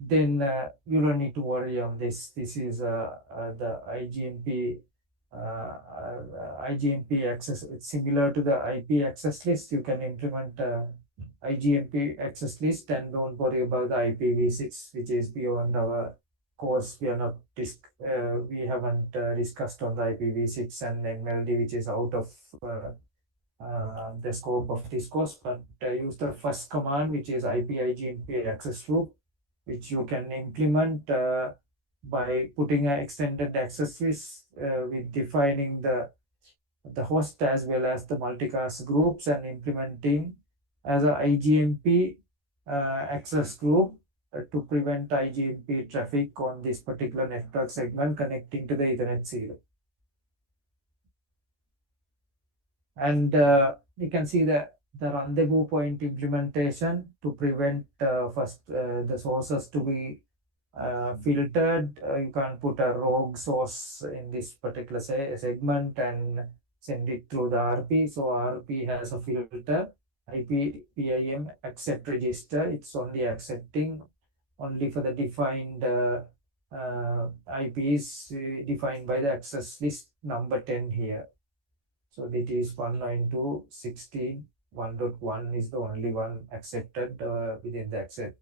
then you don't need to worry on this. This is the IGMP access. It's similar to the IP access list. You can implement IGMP access list and don't worry about the IPv6, which is beyond our course. We are not we haven't discussed on the IPv6 and MLD, which is out of the scope of this course. But use the first command, which is IP IGMP access group, which you can implement by putting an extended access list with defining the host as well as the multicast groups and implementing as a IGMP access group to prevent IGMP traffic on this particular network segment connecting to the Ethernet 0. And you can see the rendezvous point implementation to prevent first the sources to be filtered. You can put a rogue source in this particular segment and send it through the RP. So RP has a filter, IP PIM accept register. It's only accepting only for the defined IPs defined by the access list number 10 here. So that is 192.16.1.1 is the only one accepted within the accept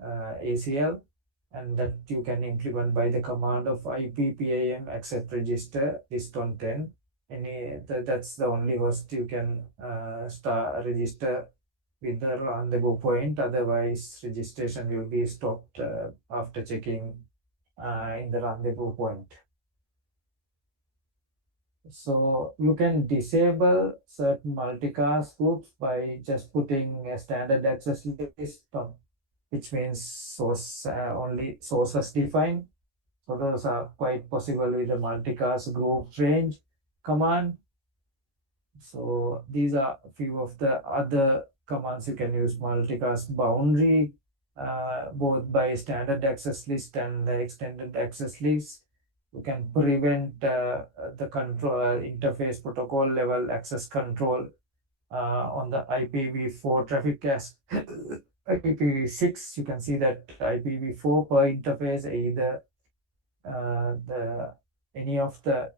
ACL, and that you can implement by the command of IP PIM accept register list on 10. That's the only host you can start register with the rendezvous point. Otherwise, registration will be stopped after checking in the rendezvous point. So you can disable certain multicast groups by just putting a standard access list on, which means source only sources defined. So those are quite possible with the multicast group range command. So these are a few of the other commands you can use. Multicast boundary, both by standard access list and the extended access list. You can prevent the control interface protocol level access control on the IPv4 traffic as IPv6. You can see that IPv4 per interface, either the any of the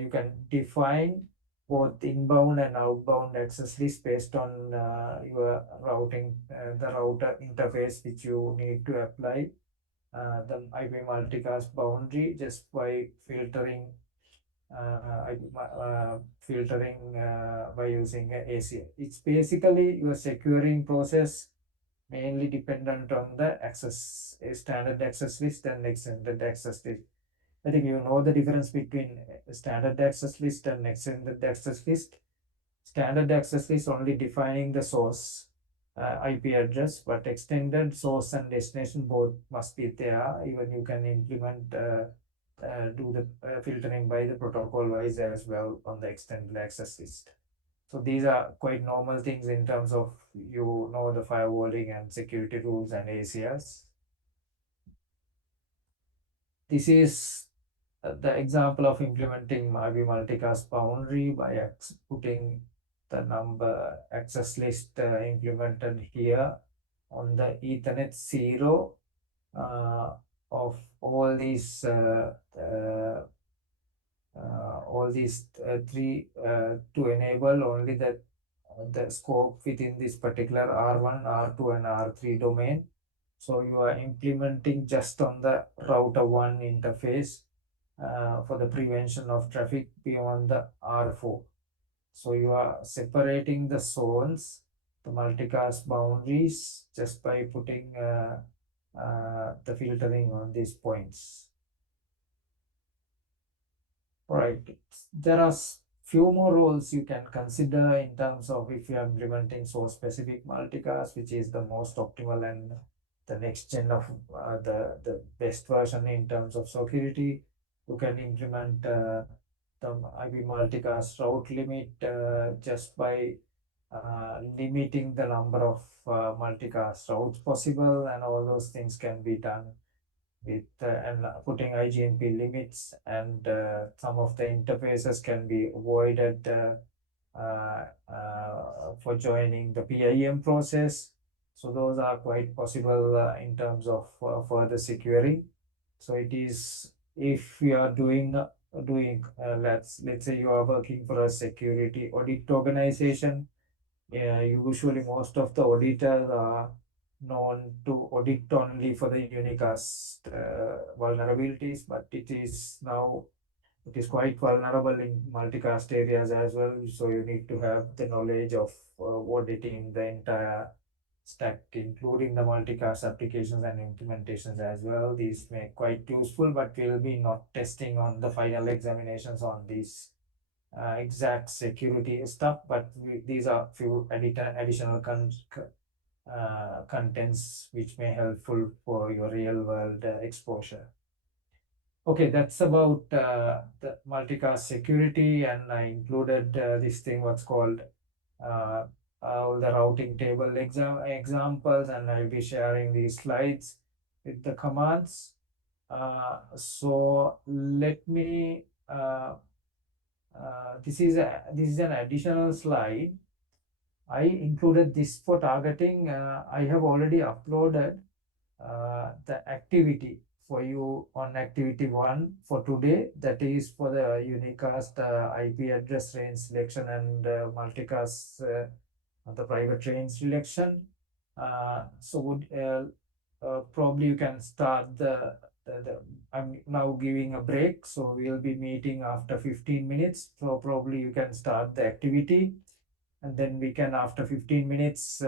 you can define both inbound and outbound access list based on your routing, the router interface which you need to apply the IP multicast boundary just by filtering by using ACL. It's basically your securing process mainly dependent on the access standard access list and extended access list. I think you know the difference between standard access list and extended access list. Standard access list only defining the source IP address, but extended source and destination both must be there. Even you can implement do the filtering by the protocol wise as well on the extended access list. So these are quite normal things in terms of you know the firewalling and security rules and ACLs. This is the example of implementing maybe multicast boundary by putting the number access list implemented here on the Ethernet 0 of all these three to enable only the scope within this particular R1, R2, and R3 domain. So you are implementing just on the router 1 interface for the prevention of traffic beyond the R4. So you are separating the zones, the multicast boundaries, just by putting the filtering on these points. All right, there are few more roles you can consider in terms of if you are implementing source specific multicast, which is the most optimal and the next gen of the best version in terms of security. You can implement the IP multicast route limit just by limiting the number of multicast routes possible, and all those things can be done with and putting IGNP limits, and some of the interfaces can be avoided for joining the PIM process. So those are quite possible in terms of further securing. So it is, if you are doing let's say you are working for a security audit organization, usually most of the auditors are known to audit only for the unicast vulnerabilities, but it is quite vulnerable in multicast areas as well. So you need to have the knowledge of auditing the entire stack, including the multicast applications and implementations as well. These may quite useful, but we'll be not testing on the final examinations on these exact security stuff. But these are few additional contents which may helpful for your real world exposure. Okay, that's about the multicast security, and I included this thing what's called all the routing table examples, and I'll be sharing these slides with the commands. So let me this is an additional slide. I included this for targeting. I have already uploaded the activity for you on activity 1 for today. That is for the unicast IP address range selection and multicast the private range selection. So probably you can start I'm now giving a break, so we'll be meeting after 15 minutes. So probably you can start the activity, and then we can, after 15 minutes,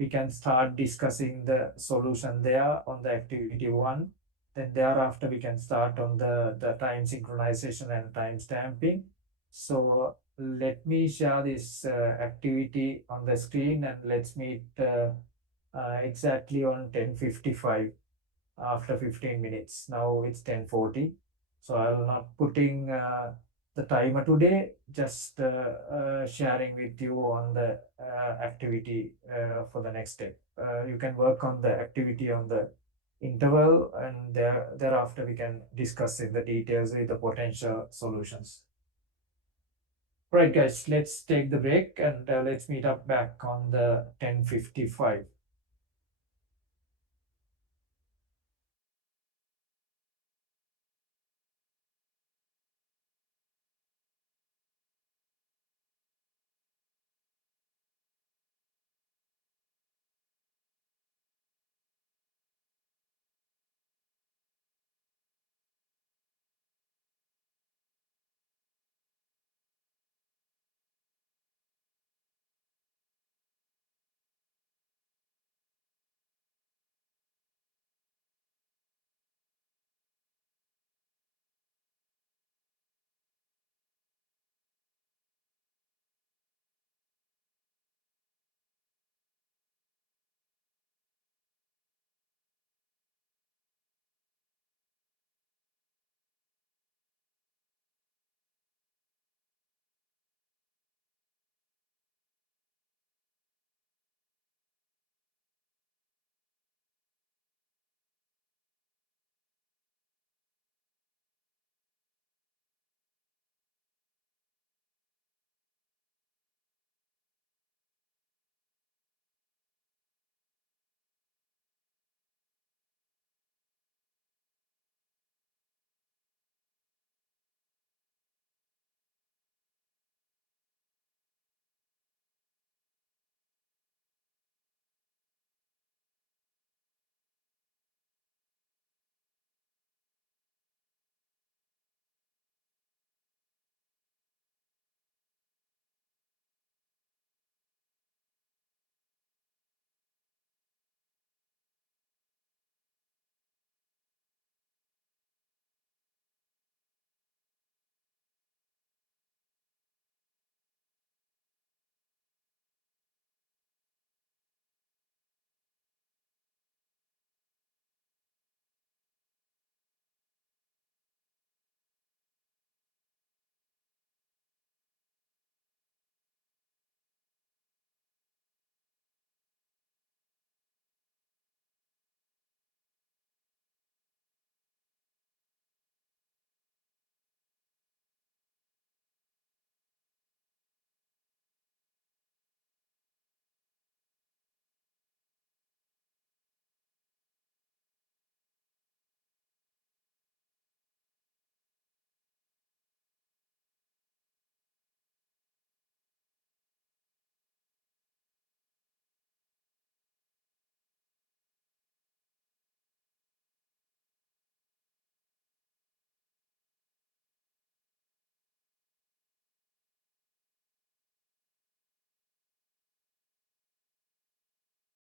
we can start discussing the solution there on the activity 1. Then thereafter we can start on the time synchronization and time stamping. So let me share this activity on the screen, and let's meet exactly on 10:55 after 15 minutes. Now it's 10:40. So I'll not putting the timer today, just sharing with you on the activity for the next step. You can work on the activity on the interval, and thereafter we can discuss in the details with the potential solutions. Right, guys, let's take the break, and let's meet up back on the 10:55.